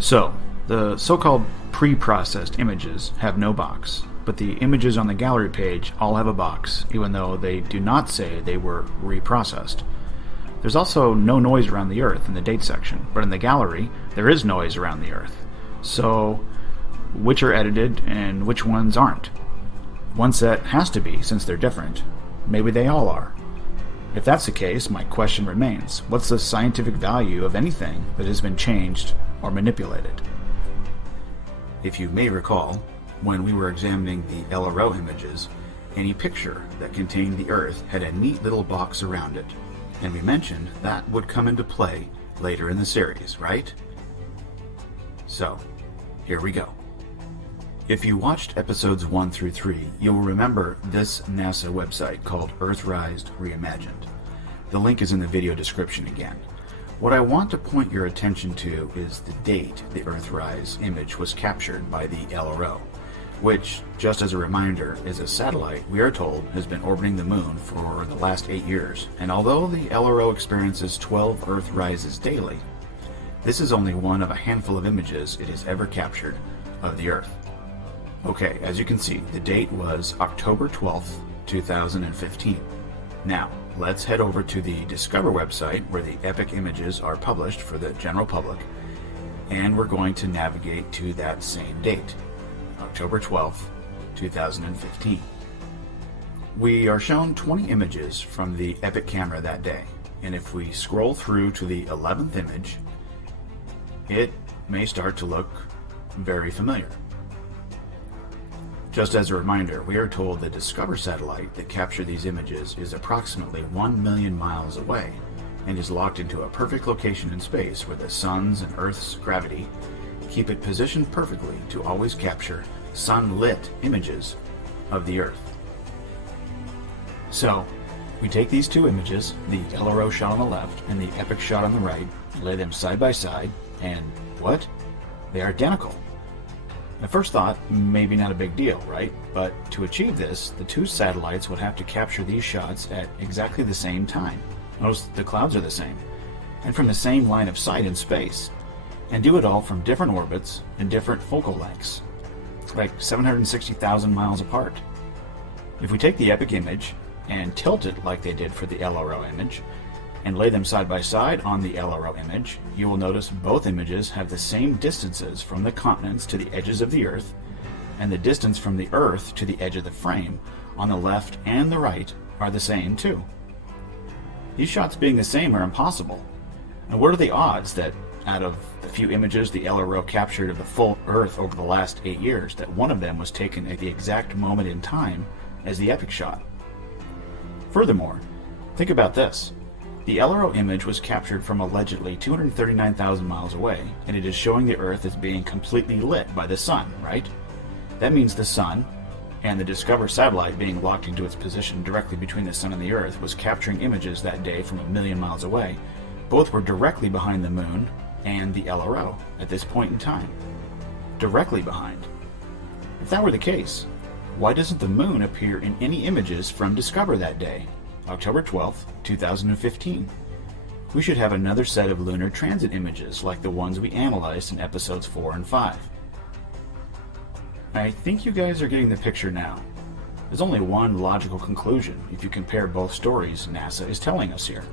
So, the so-called pre-processed images have no box, but the images on the gallery page all have a box, even though they do not say they were reprocessed. There's also no noise around the Earth in the date section, but in the gallery, there is noise around the Earth. So, which are edited and which ones aren't? One set has to be, since they're different. Maybe they all are. If that's the case, my question remains, what's the scientific value of anything that has been changed or manipulated? If you may recall, when we were examining the LRO images, any picture that contained the Earth had a neat little box around it. And we mentioned that would come into play later in the series, right? So, here we go. If you watched episodes 1 through 3, you'll remember this NASA website called Earthrise Reimagined. The link is in the video description again. What I want to point your attention to is the date the Earthrise image was captured by the LRO, which, just as a reminder, is a satellite we are told has been orbiting the moon for the last 8 years, and although the LRO experiences 12 Earth rises daily, this is only one of a handful of images it has ever captured of the Earth. Okay, as you can see, the date was October 12th, 2015. Now, let's head over to the Discover website where the Epic images are published for the general public, and we're going to navigate to that same date. October 12th, 2015. We are shown 20 images from the Epic camera that day, and if we scroll through to the 11th image, it may start to look very familiar. Just as a reminder, we are told the Discover satellite that captured these images is approximately 1 million miles away and is locked into a perfect location in space where the Sun's and Earth's gravity keep it positioned perfectly to always capture sun-lit images of the Earth. So, we take these two images, the LRO shot on the left and the Epic shot on the right, lay them side by side, and what? They are identical. At first thought, maybe not a big deal, right? But to achieve this, the two satellites would have to capture these shots at exactly the same time. Notice the clouds are the same, and from the same line of sight in space, and do it all from different orbits and different focal lengths, like 760,000 miles apart. If we take the Epic image and tilt it like they did for the LRO image, and lay them side by side on the LRO image, you will notice both images have the same distances from the continents to the edges of the Earth, and the distance from the Earth to the edge of the frame on the left and the right are the same too. These shots being the same are impossible. And what are the odds that out of the few images the LRO captured of the full Earth over the last 8 years, that one of them was taken at the exact moment in time as the epic shot? Furthermore, think about this. The LRO image was captured from allegedly 239,000 miles away, and it is showing the Earth as being completely lit by the sun, right? That means the sun, and the Discover satellite being locked into its position directly between the sun and the Earth, was capturing images that day from 1,000,000 miles away. Both were directly behind the moon and the LRO at this point in time. Directly behind. If that were the case, why doesn't the moon appear in any images from Discover that day, October 12th, 2015? We should have another set of lunar transit images like the ones we analyzed in episodes 4 and 5. I think you guys are getting the picture now. There's only one logical conclusion if you compare both stories NASA is telling us here.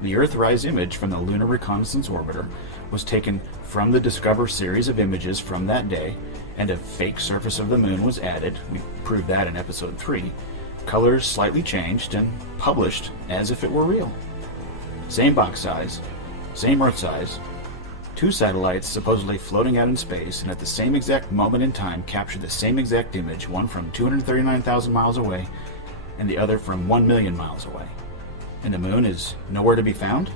The Earthrise image from the Lunar Reconnaissance Orbiter was taken from the Discover series of images from that day, and a fake surface of the moon was added. We proved that in episode 3. Colors slightly changed and published as if it were real. Same box size, same Earth size, 2 satellites supposedly floating out in space, and at the same exact moment in time captured the same exact image, one from 239,000 miles away and the other from 1,000,000 miles away. And the moon is nowhere to be found?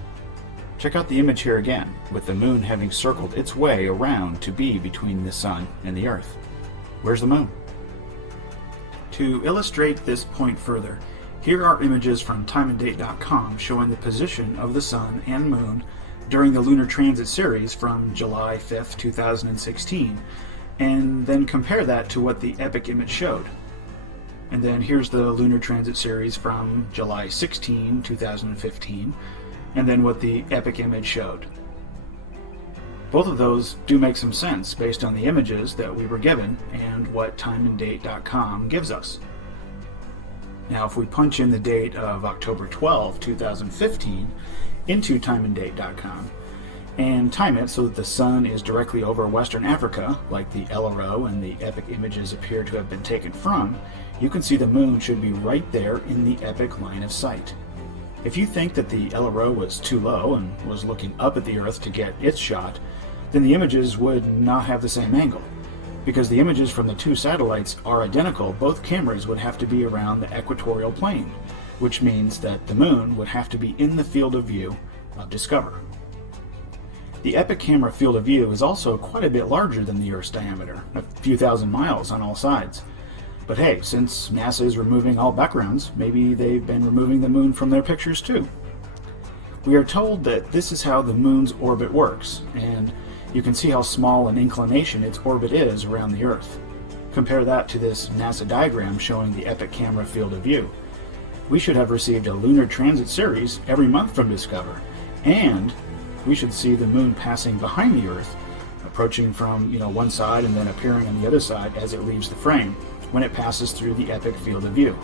Check out the image here again, with the moon having circled its way around to be between the sun and the Earth. Where's the moon? To illustrate this point further, here are images from timeanddate.com showing the position of the sun and moon during the Lunar Transit series from July 5th, 2016, and then compare that to what the epic image showed. And then here's the Lunar Transit series from July 16, 2015, and then what the epic image showed. Both of those do make some sense based on the images that we were given and what timeanddate.com gives us. Now, if we punch in the date of October 12, 2015 into timeanddate.com and time it so that the sun is directly over Western Africa, like the LRO and the epic images appear to have been taken from, you can see the moon should be right there in the epic line of sight. If you think that the LRO was too low and was looking up at the Earth to get its shot, then the images would not have the same angle. Because the images from the 2 satellites are identical, both cameras would have to be around the equatorial plane, which means that the moon would have to be in the field of view of Discover. The epic camera field of view is also quite a bit larger than the Earth's diameter, a few thousand miles on all sides. But hey, since NASA is removing all backgrounds, maybe they've been removing the moon from their pictures too. We are told that this is how the moon's orbit works, and you can see how small an inclination its orbit is around the Earth. Compare that to this NASA diagram showing the epic camera field of view. We should have received a lunar transit series every month from Discover, and we should see the moon passing behind the Earth, approaching from one side and then appearing on the other side as it leaves the frame when it passes through the epic field of view.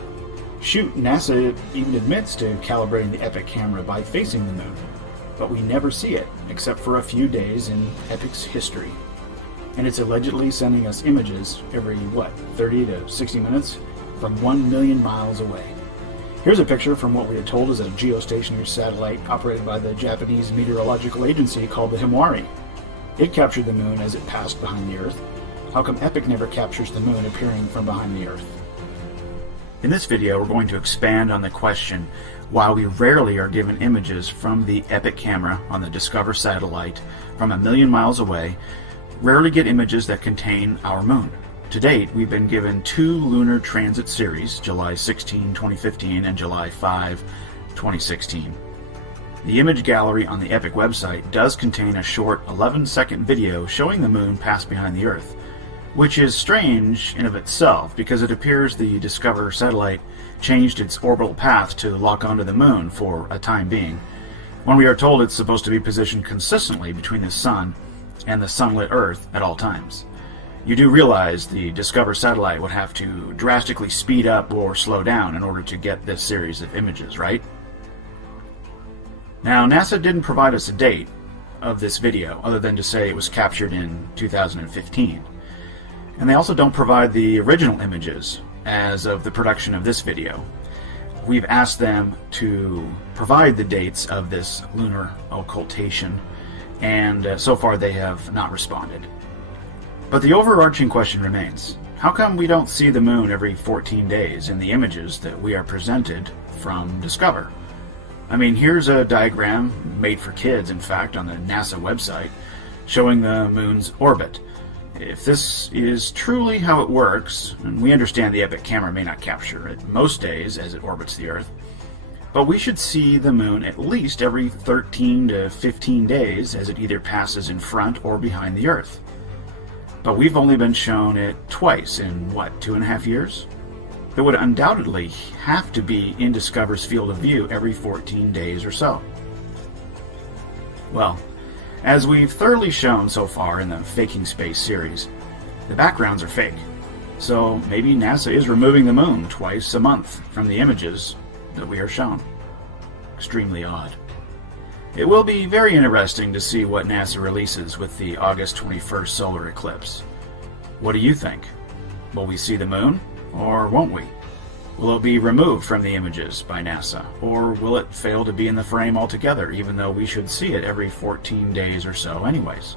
Shoot, NASA even admits to calibrating the epic camera by facing the moon, but we never see it except for a few days in epic's history. And it's allegedly sending us images every 30 to 60 minutes from 1,000,000 miles away. Here's a picture from what we are told is a geostationary satellite operated by the Japanese meteorological agency called the Himawari. It captured the moon as it passed behind the Earth. How come Epic never captures the moon appearing from behind the Earth? In this video, we're going to expand on the question why we rarely are given images from the Epic camera on the Discover satellite from 1,000,000 miles away, rarely get images that contain our moon. To date, we've been given 2 lunar transit series, July 16, 2015 and July 5, 2016. The image gallery on the Epic website does contain a short 11-second video showing the moon pass behind the Earth, which is strange in of itself because it appears the Discover satellite changed its orbital path to lock onto the moon for a time being, when we are told it's supposed to be positioned consistently between the sun and the sunlit Earth at all times. You do realize the Discover satellite would have to drastically speed up or slow down in order to get this series of images, right? Now, NASA didn't provide us a date of this video other than to say it was captured in 2015. And they also don't provide the original images as of the production of this video. We've asked them to provide the dates of this lunar occultation, and so far they have not responded. But the overarching question remains: how come we don't see the moon every 14 days in the images that we are presented from Discover? I mean, here's a diagram made for kids, in fact, on the NASA website, showing the moon's orbit. If this is truly how it works, and we understand the Epic camera may not capture it most days as it orbits the Earth, but we should see the moon at least every 13 to 15 days as it either passes in front or behind the Earth. But we've only been shown it twice in, 2.5 years? It would undoubtedly have to be in Discover's field of view every 14 days or so. Well, as we've thoroughly shown so far in the Faking Space series, the backgrounds are fake. So maybe NASA is removing the moon twice a month from the images that we are shown. Extremely odd. It will be very interesting to see what NASA releases with the August 21st solar eclipse. What do you think? Will we see the moon, or won't we? Will it be removed from the images by NASA, or will it fail to be in the frame altogether, even though we should see it every 14 days or so anyways?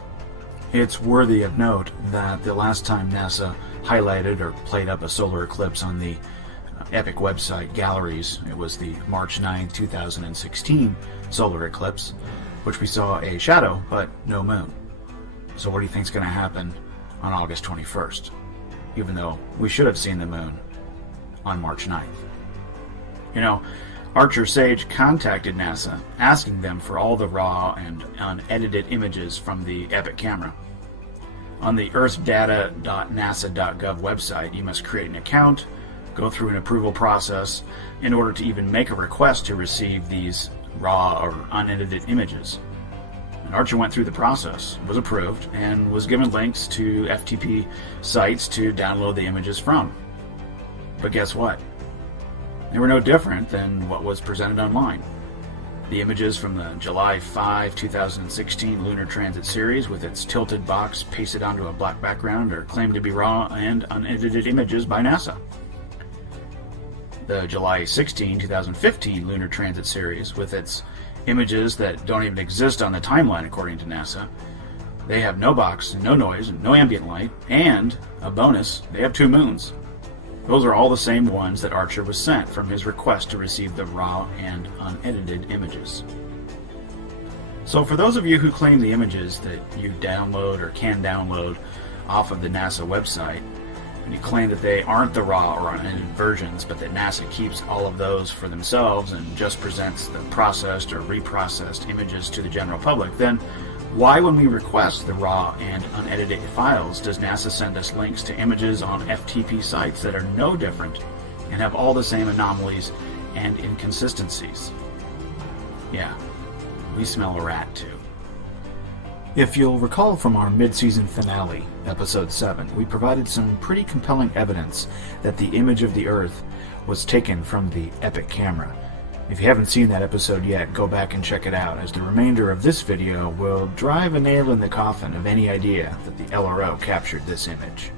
It's worthy of note that the last time NASA highlighted or played up a solar eclipse on the Epic website galleries, it was the March 9, 2016 solar eclipse, which we saw a shadow but no moon. So what do you think is going to happen on August 21st, even though we should have seen the moon on March 9th? You know, Archer Sage contacted NASA asking them for all the raw and unedited images from the Epic camera. On the earthdata.nasa.gov website, you must create an account, go through an approval process in order to even make a request to receive these raw or unedited images. And Archer went through the process, was approved, and was given links to FTP sites to download the images from. But guess what? They were no different than what was presented online. The images from the July 5, 2016 Lunar Transit series with its tilted box pasted onto a black background are claimed to be raw and unedited images by NASA. The July 16, 2015 Lunar Transit series with its images that don't even exist on the timeline according to NASA, they have no box, no noise, no ambient light, and, a bonus, they have 2 moons. Those are all the same ones that Archer was sent from his request to receive the raw and unedited images. So for those of you who claim the images that you download or can download off of the NASA website, and you claim that they aren't the raw or unedited versions, but that NASA keeps all of those for themselves and just presents the processed or reprocessed images to the general public, then why, when we request the raw and unedited files, does NASA send us links to images on FTP sites that are no different and have all the same anomalies and inconsistencies? Yeah, we smell a rat too. If you'll recall from our mid-season finale, episode 7, we provided some pretty compelling evidence that the image of the Earth was taken from the Epic camera. If you haven't seen that episode yet, go back and check it out, as the remainder of this video will drive a nail in the coffin of any idea that the LRO captured this image.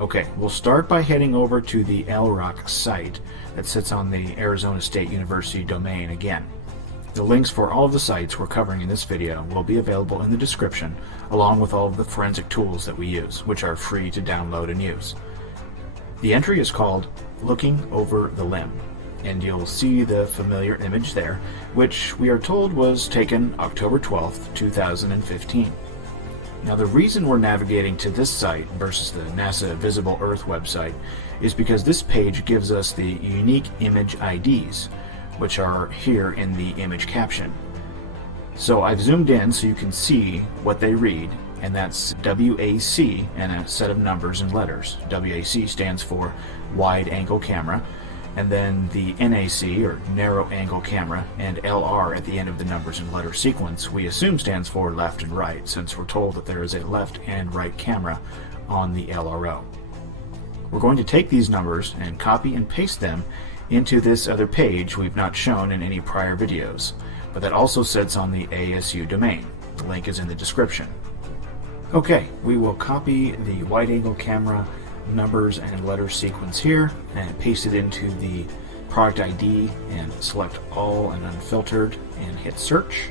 Okay, we'll start by heading over to the LROC site that sits on the Arizona State University domain again. The links for all of the sites we're covering in this video will be available in the description, along with all of the forensic tools that we use, which are free to download and use. The entry is called Looking Over the Limb, and you'll see the familiar image there, which we are told was taken October 12th, 2015. Now, the reason we're navigating to this site versus the NASA Visible Earth website is because this page gives us the unique image IDs, which are here in the image caption. So I've zoomed in so you can see what they read, and that's WAC and a set of numbers and letters. WAC stands for Wide Angle Camera, and then the NAC, or Narrow Angle Camera, and LR at the end of the numbers and letter sequence we assume stands for left and right, since we're told that there is a left and right camera on the LRO. We're going to take these numbers and copy and paste them into this other page we've not shown in any prior videos, but that also sits on the ASU domain. The link is in the description. Okay, we will copy the wide-angle camera numbers and letter sequence here and paste it into the product ID and select all and unfiltered and hit search.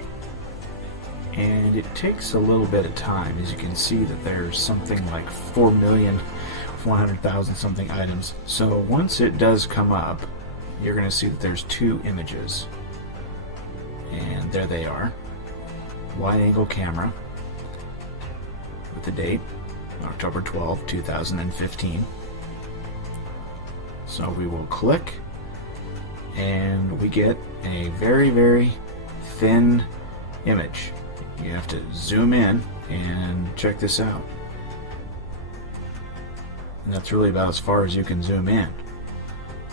And it takes a little bit of time. As you can see that there's something like 4,400,000 something items. So once it does come up, you're going to see that there's 2 images. And there they are. Wide angle camera with the date, October 12, 2015. So we will click and we get a very, very thin image. You have to zoom in and check this out. And that's really about as far as you can zoom in.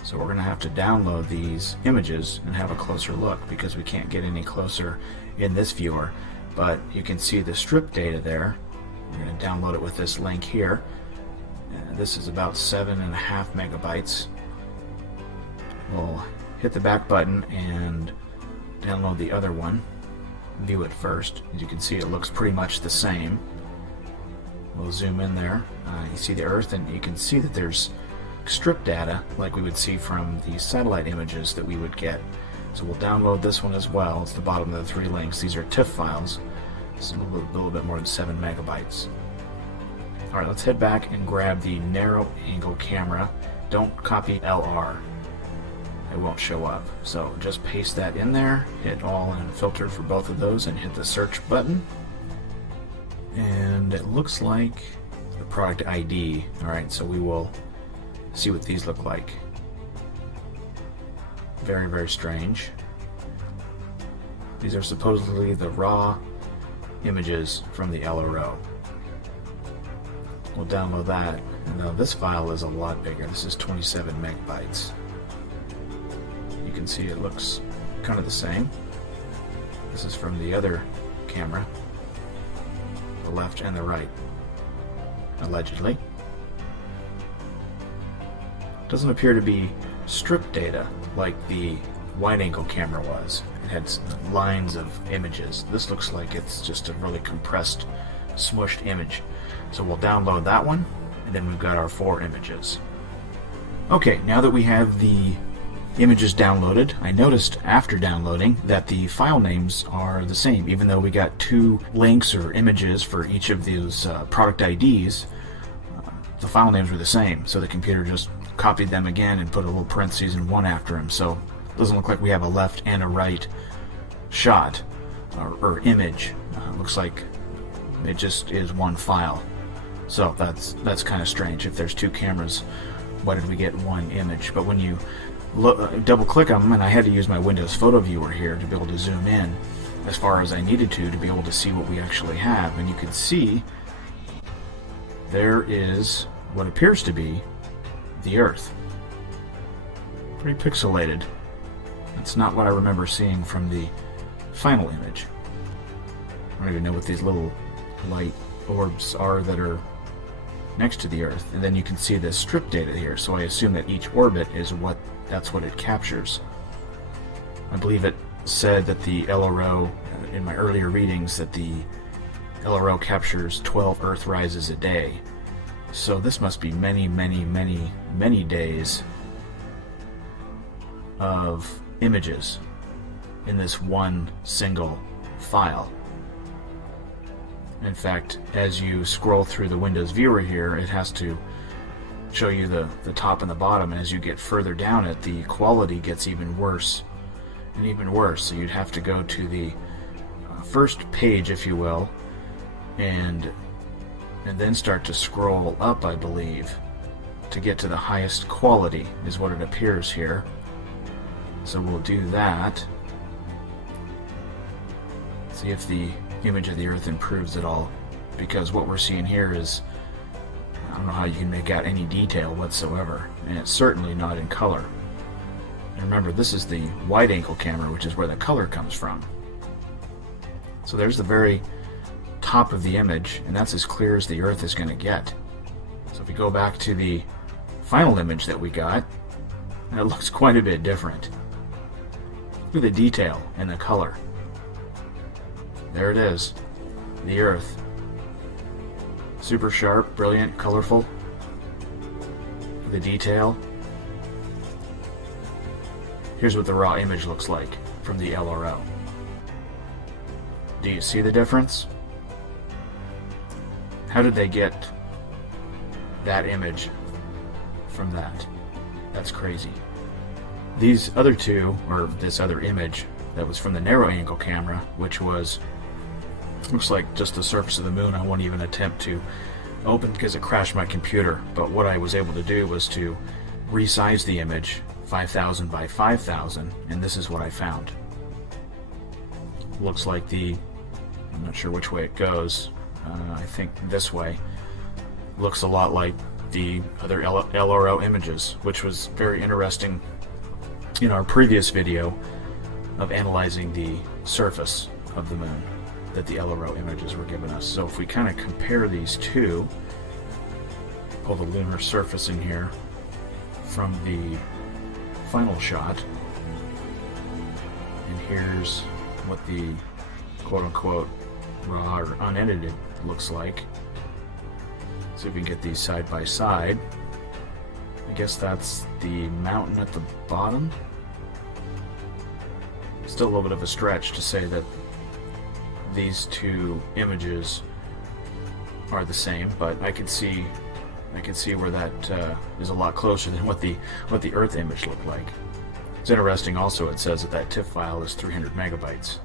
So we're going to have to download these images and have a closer look because we can't get any closer in this viewer. But you can see the strip data there. We're going to download it with this link here. This is about 7.5 megabytes. We'll hit the back button and download the other one. View it first. As you can see, it looks pretty much the same. We'll zoom in there. You see the Earth, and you can see that there's strip data like we would see from the satellite images that we would get. So we'll download this one as well. It's the bottom of the 3 links. These are TIFF files. It's a little bit more than 7 megabytes. Alright, let's head back and grab the narrow angle camera. Don't copy LR. It won't show up. So just paste that in there, hit all and filter for both of those, and hit the search button. And it looks like the product ID. Alright, so we will see what these look like. Very, very strange. These are supposedly the raw images from the LRO. We'll download that. And now this file is a lot bigger. This is 27 megabytes. You can see it looks kind of the same. This is from the other camera, the left and the right, allegedly. Doesn't appear to be strip data like the wide-angle camera was. It had lines of images. This looks like it's just a really compressed, smushed image. So we'll download that one, and then we've got our 4 images. Okay, now that we have the images downloaded, I noticed after downloading that the file names are the same. Even though we got 2 links or images for each of those product IDs, the file names were the same. So the computer just copied them again and put a little parentheses and 1 after them. So it doesn't look like we have a left and a right shot or image. Looks like it just is one file. So that's kind of strange. If there's 2 cameras, why did we get 1 image? But when you double click them, and I had to use my Windows Photo Viewer here to be able to zoom in as far as I needed to be able to see what we actually have, and you can see there is what appears to be the Earth. Pretty pixelated. That's not what I remember seeing from the final image. I don't even know what these little light orbs are that are next to the Earth. And then you can see the strip data here, so I assume that each orbit is that's what it captures. I believe it said that the LRO, in my earlier readings, that the LRO captures 12 Earth rises a day. So this must be many, many, many, many days of images in this one single file. In fact, as you scroll through the Windows Viewer here, it has to show you the top and the bottom. As you get further down it, the quality gets even worse and even worse. So you'd have to go to the first page, if you will, and then start to scroll up, I believe, to get to the highest quality, is what it appears here. So we'll do that. See if the image of the Earth improves at all, because what we're seeing here is, I don't know how you can make out any detail whatsoever, and it's certainly not in color. And remember, this is the wide-angle camera, which is where the color comes from. So there's the very top of the image, and that's as clear as the Earth is going to get. So if we go back to the final image that we got, it looks quite a bit different. Look at the detail and the color. There it is. The Earth. Super sharp, brilliant, colorful. The detail. Here's what the raw image looks like from the LRO. Do you see the difference? How did they get that image from that? That's crazy. These other two, or this other image that was from the narrow angle camera, which was, looks like just the surface of the moon. I won't even attempt to open because it crashed my computer. But what I was able to do was to resize the image 5,000 by 5,000, and this is what I found. Looks like I'm not sure which way it goes. I think this way. Looks a lot like the other LRO images, which was very interesting in our previous video of analyzing the surface of the moon that the LRO images were giving us. So if we kind of compare these two, pull the lunar surface in here from the final shot, and here's what the quote-unquote raw or unedited looks like. See if we can get these side by side. I guess that's the mountain at the bottom. Still a little bit of a stretch to say that these two images are the same, but I can see where that is a lot closer than what the Earth image looked like. It's interesting also, it says that TIFF file is 300 megabytes,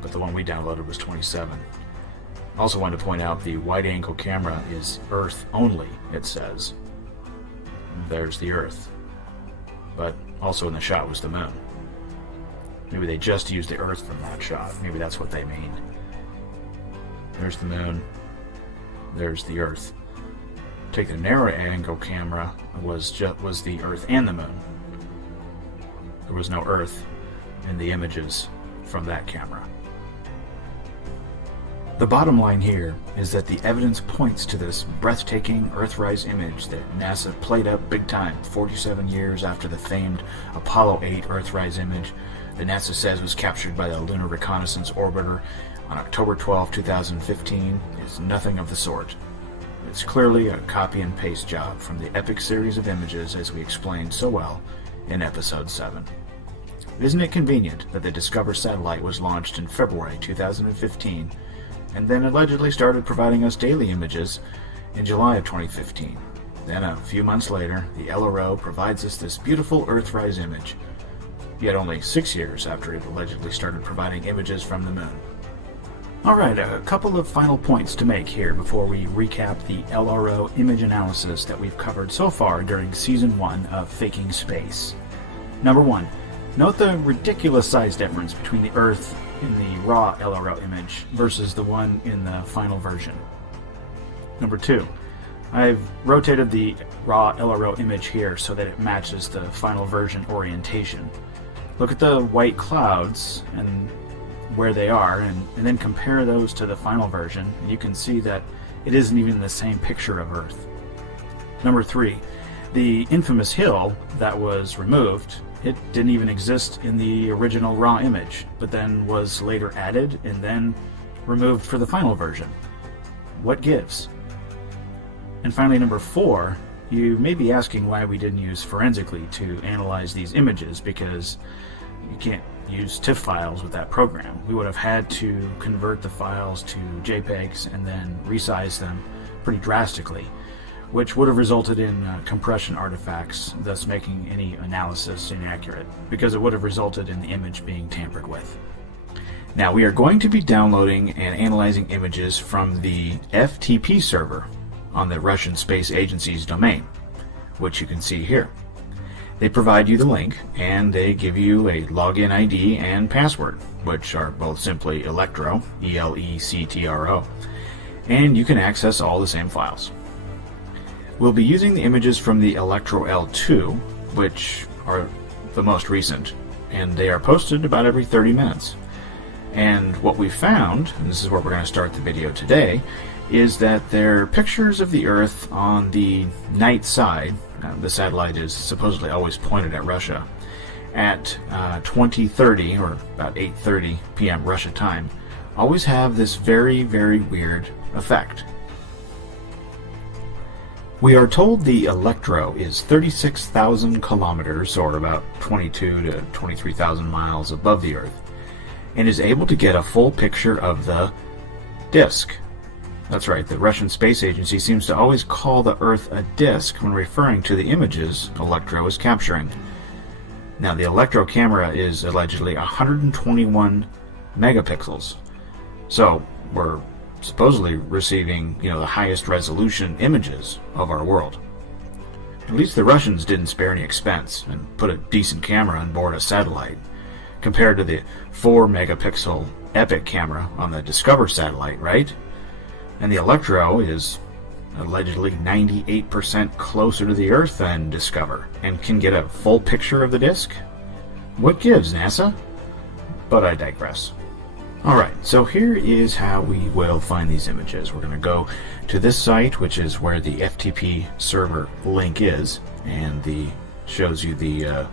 but the one we downloaded was 27. Also wanted to point out the wide angle camera is Earth only, it says. There's the Earth, but also in the shot was the moon. Maybe they just used the Earth from that shot. Maybe that's what they mean. There's the moon. There's the Earth. Take the narrow angle camera, was the Earth and the moon. There was no Earth in the images from that camera. The bottom line here is that the evidence points to this breathtaking Earthrise image that NASA played up big time 47 years after the famed Apollo 8 Earthrise image that NASA says was captured by the Lunar Reconnaissance Orbiter on October 12, 2015 is nothing of the sort. It's clearly a copy and paste job from the epic series of images as we explained so well in episode 7. Isn't it convenient that the Discover satellite was launched in February 2015 and then allegedly started providing us daily images in July of 2015. Then a few months later, the LRO provides us this beautiful Earthrise image, yet only 6 years after it allegedly started providing images from the moon. Alright, a couple of final points to make here before we recap the LRO image analysis that we've covered so far during Season 1 of Faking Space. Number 1, note the ridiculous size difference between the Earth in the raw LRO image versus the one in the final version. Number 2, I've rotated the raw LRO image here so that it matches the final version orientation. Look at the white clouds and where they are, and then compare those to the final version, and you can see that it isn't even the same picture of Earth. Number 3, the infamous hill that was removed, it didn't even exist in the original raw image, but then was later added and then removed for the final version. What gives? And finally, number 4, you may be asking why we didn't use forensically to analyze these images, because you can't use TIFF files with that program. We would have had to convert the files to JPEGs and then resize them pretty drastically, which would have resulted in compression artifacts, thus making any analysis inaccurate, because it would have resulted in the image being tampered with. Now, we are going to be downloading and analyzing images from the FTP server on the Russian Space Agency's domain, which you can see here. They provide you the link, and they give you a login ID and password, which are both simply Electro, E-L-E-C-T-R-O, and you can access all the same files. We'll be using the images from the Electro L2, which are the most recent, and they are posted about every 30 minutes. And what we found, and this is where we're going to start the video today, is that they're pictures of the Earth on the night side. The satellite is supposedly always pointed at Russia at 20:30 or about 8:30 p.m. Russia time always have this very, very weird effect. We are told the electro is 36,000 kilometers, or about 22 to 23,000 miles above the Earth, and is able to get a full picture of the disk. That's right, the Russian Space Agency seems to always call the Earth a disk when referring to the images electro is capturing. Now, the electro camera is allegedly 121 megapixels, so we're supposedly receiving, the highest resolution images of our world. At least the Russians didn't spare any expense and put a decent camera on board a satellite, compared to the 4 megapixel Epic camera on the Discover satellite, right? And the Electro is allegedly 98% closer to the Earth than Discover, and can get a full picture of the disk? What gives, NASA? But I digress. Alright, so here is how we will find these images. We're going to go to this site, which is where the FTP server link is, and shows you the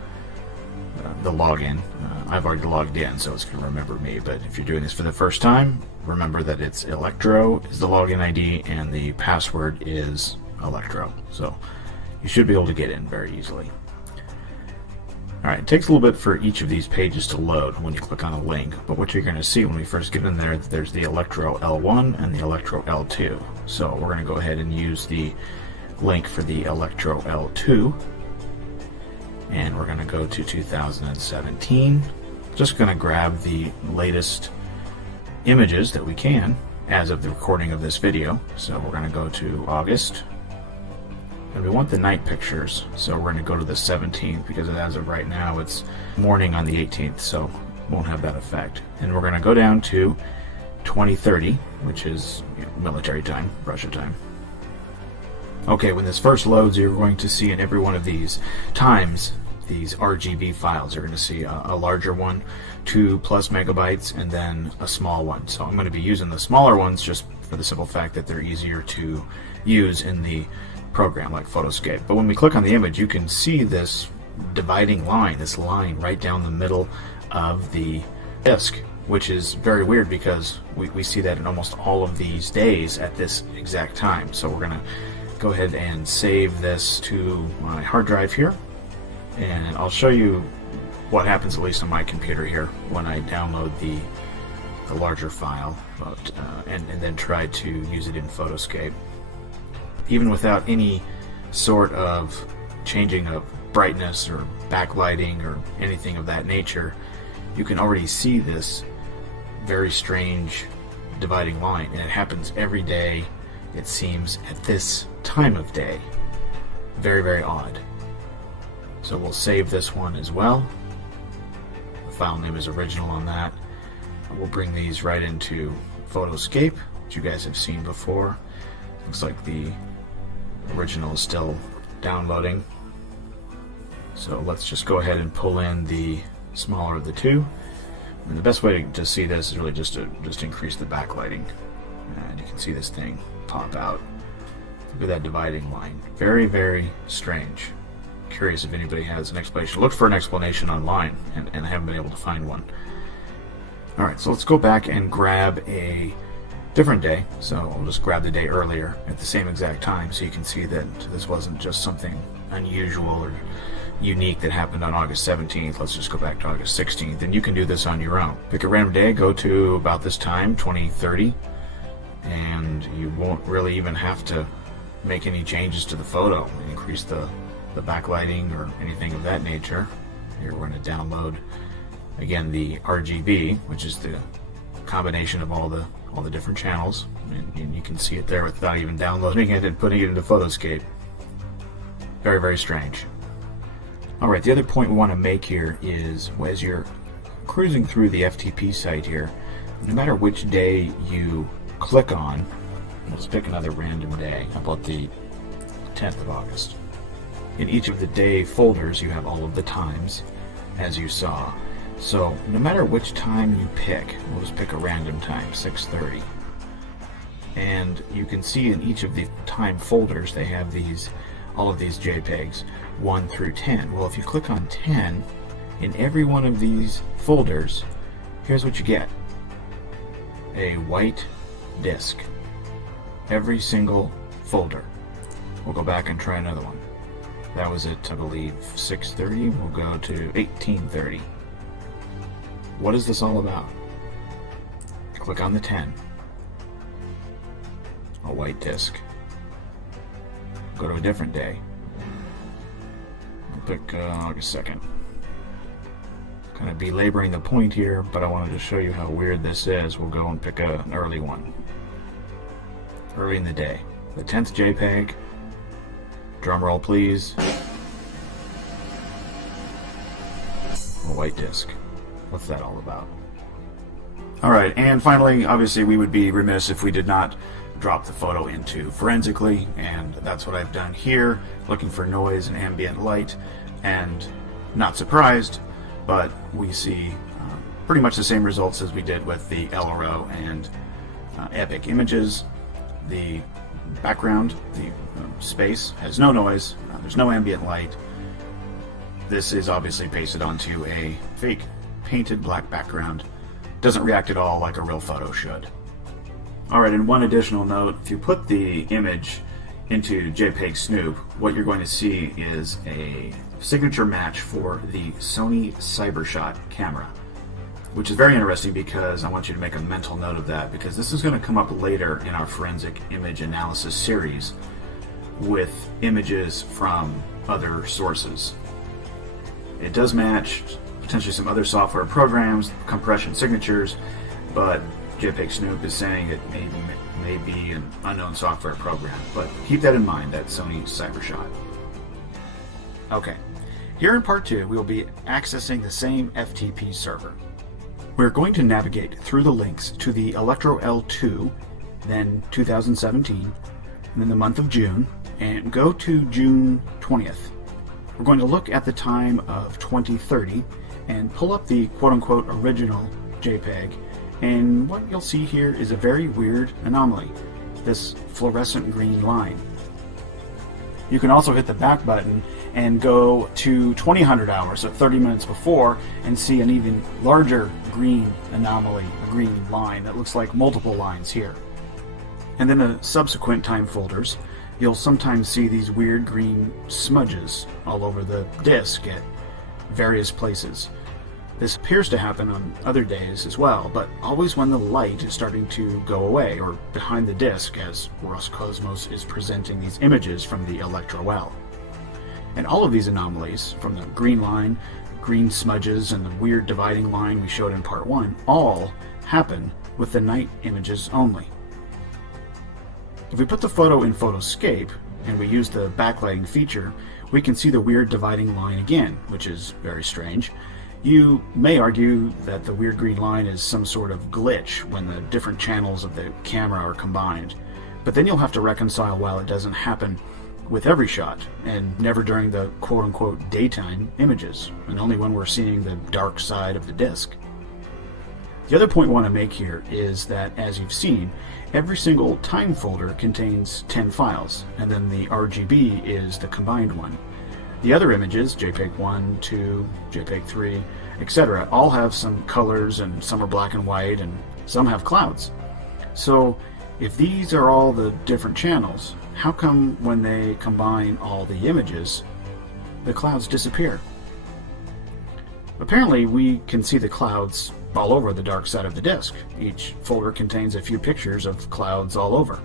login. I've already logged in, so it's going to remember me, but if you're doing this for the first time, remember that it's Electro is the login ID, and the password is Electro. So you should be able to get in very easily. Alright, it takes a little bit for each of these pages to load when you click on a link, but what you're going to see when we first get in there, there's the Electro L1 and the Electro L2. So we're going to go ahead and use the link for the Electro L2, and we're going to go to 2017. Just going to grab the latest images that we can as of the recording of this video. So we're going to go to August. And we want the night pictures, so we're going to go to the 17th, because as of right now it's morning on the 18th, so won't have that effect. And we're going to go down to 2030, which is military time, Russia time. Okay, when this first loads, you're going to see in every one of these times these RGB files. You're going to see a larger one, 2+ megabytes, and then a small one. So I'm going to be using the smaller ones just for the simple fact that they're easier to use in the program like Photoscape. But when we click on the image, you can see this dividing line, this line right down the middle of the disk, which is very weird because we see that in almost all of these days at this exact time. So we're going to go ahead and save this to my hard drive here, and I'll show you what happens, at least on my computer here, when I download the larger file and then try to use it in Photoscape. Even without any sort of changing of brightness or backlighting or anything of that nature, you can already see this very strange dividing line, and it happens every day, it seems, at this time of day. Very, very odd. So we'll save this one as well. The file name is original on that. We'll bring these right into Photoscape, which you guys have seen before. Looks like the original is still downloading. So let's just go ahead and pull in the smaller of the two. And the best way to see this is really just to increase the backlighting. And you can see this thing pop out. Look at that dividing line. Very, very strange. Curious if anybody has an explanation. Look for an explanation online, and I haven't been able to find one. Alright, so let's go back and grab a different day. So I'll just grab the day earlier at the same exact time, so you can see that this wasn't just something unusual or unique that happened on August 17th. Let's just go back to August 16th, and you can do this on your own. Pick a random day, go to about this time, 2030, and you won't really even have to make any changes to the photo, increase the backlighting or anything of that nature. Here we're going to download again the RGB, which is the combination of all the different channels, and you can see it there without even downloading it and putting it into Photoscape. Very, very strange. Alright, the other point we want to make here is, as you're cruising through the FTP site here, no matter which day you click on, let's pick another random day. How about the 10th of August? In each of the day folders, you have all of the times, as you saw. So no matter which time you pick, we'll just pick a random time, 6:30. And you can see in each of the time folders, they have all of these JPEGs, 1 through 10. Well, if you click on 10, in every one of these folders, here's what you get. a white disk. Every single folder. We'll go back and try another one. That was at, I believe, 6:30. We'll go to 18:30. What is this all about? Click on the 10. A white disk. Go to a different day. We'll pick August 2nd. Kind of belaboring the point here, but I wanted to show you how weird this is. We'll go and pick an early one. Early in the day. The 10th JPEG. Drum roll, please. A white disk. What's that all about? Alright, and finally, obviously we would be remiss if we did not drop the photo into forensically, and that's what I've done here, looking for noise and ambient light, and not surprised, but we see pretty much the same results as we did with the LRO and Epic images. The background, the space, has no noise, there's no ambient light. This is obviously pasted onto a fake painted black background. Doesn't react at all like a real photo should. Alright, and one additional note, if you put the image into JPEG Snoop, what you're going to see is a signature match for the Sony CyberShot camera, which is very interesting because I want you to make a mental note of that, because this is going to come up later in our forensic image analysis series with images from other sources. It does match potentially some other software programs, compression signatures, but JPEG Snoop is saying it may be an unknown software program. But keep that in mind, that's Sony CyberShot. Okay, here in part 2, we will be accessing the same FTP server. We're going to navigate through the links to the Electro L2, then 2017, and then the month of June, and go to June 20th. We're going to look at the time of 2030 and pull up the quote-unquote original JPEG, and what you'll see here is a very weird anomaly, this fluorescent green line. You can also hit the back button and go to 2000 hours, so 30 minutes before, and see an even larger green anomaly, a green line that looks like multiple lines here. And then the subsequent time folders, you'll sometimes see these weird green smudges all over the disk at various places. This appears to happen on other days as well, but always when the light is starting to go away or behind the disk as Roscosmos is presenting these images from the Electro L. And all of these anomalies, from the green line, green smudges, and the weird dividing line we showed in part 1, all happen with the night images only. If we put the photo in Photoscape, and we use the backlighting feature, we can see the weird dividing line again, which is very strange. You may argue that the weird green line is some sort of glitch when the different channels of the camera are combined, but then you'll have to reconcile why it doesn't happen with every shot, and never during the quote-unquote daytime images, and only when we're seeing the dark side of the disk. The other point we want to make here is that, as you've seen, every single time folder contains 10 files, and then the RGB is the combined one. The other images, JPEG 1, 2, JPEG 3, etc., all have some colors, and some are black and white, and some have clouds. So, if these are all the different channels, how come when they combine all the images, the clouds disappear? Apparently, we can see the clouds all over the dark side of the disk. Each folder contains a few pictures of clouds all over.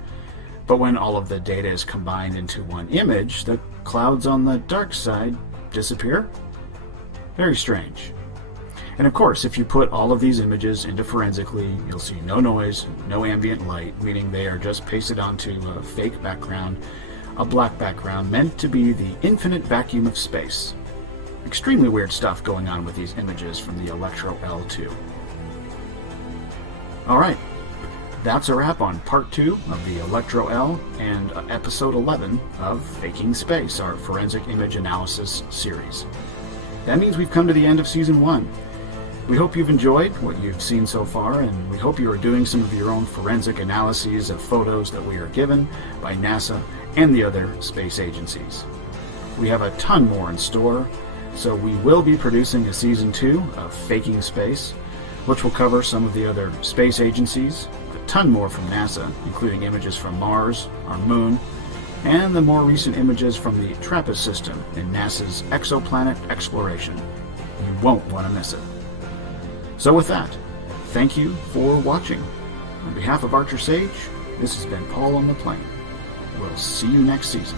But when all of the data is combined into one image, the clouds on the dark side disappear? Very strange. And of course, if you put all of these images into forensically, you'll see no noise, no ambient light, meaning they are just pasted onto a fake background, a black background meant to be the infinite vacuum of space. Extremely weird stuff going on with these images from the Electro L2. Alright, that's a wrap on part 2 of the Electro L and episode 11 of Faking Space, our forensic image analysis series. That means we've come to the end of season 1. We hope you've enjoyed what you've seen so far, and we hope you are doing some of your own forensic analyses of photos that we are given by NASA and the other space agencies. We have a ton more in store, so we will be producing a season 2 of Faking Space. which will cover some of the other space agencies, a ton more from NASA, including images from Mars, our moon, and the more recent images from the TRAPPIST system in NASA's exoplanet exploration. You won't want to miss it. So with that, thank you for watching. On behalf of Archer Sage, this has been Paul on the Plane. We'll see you next season.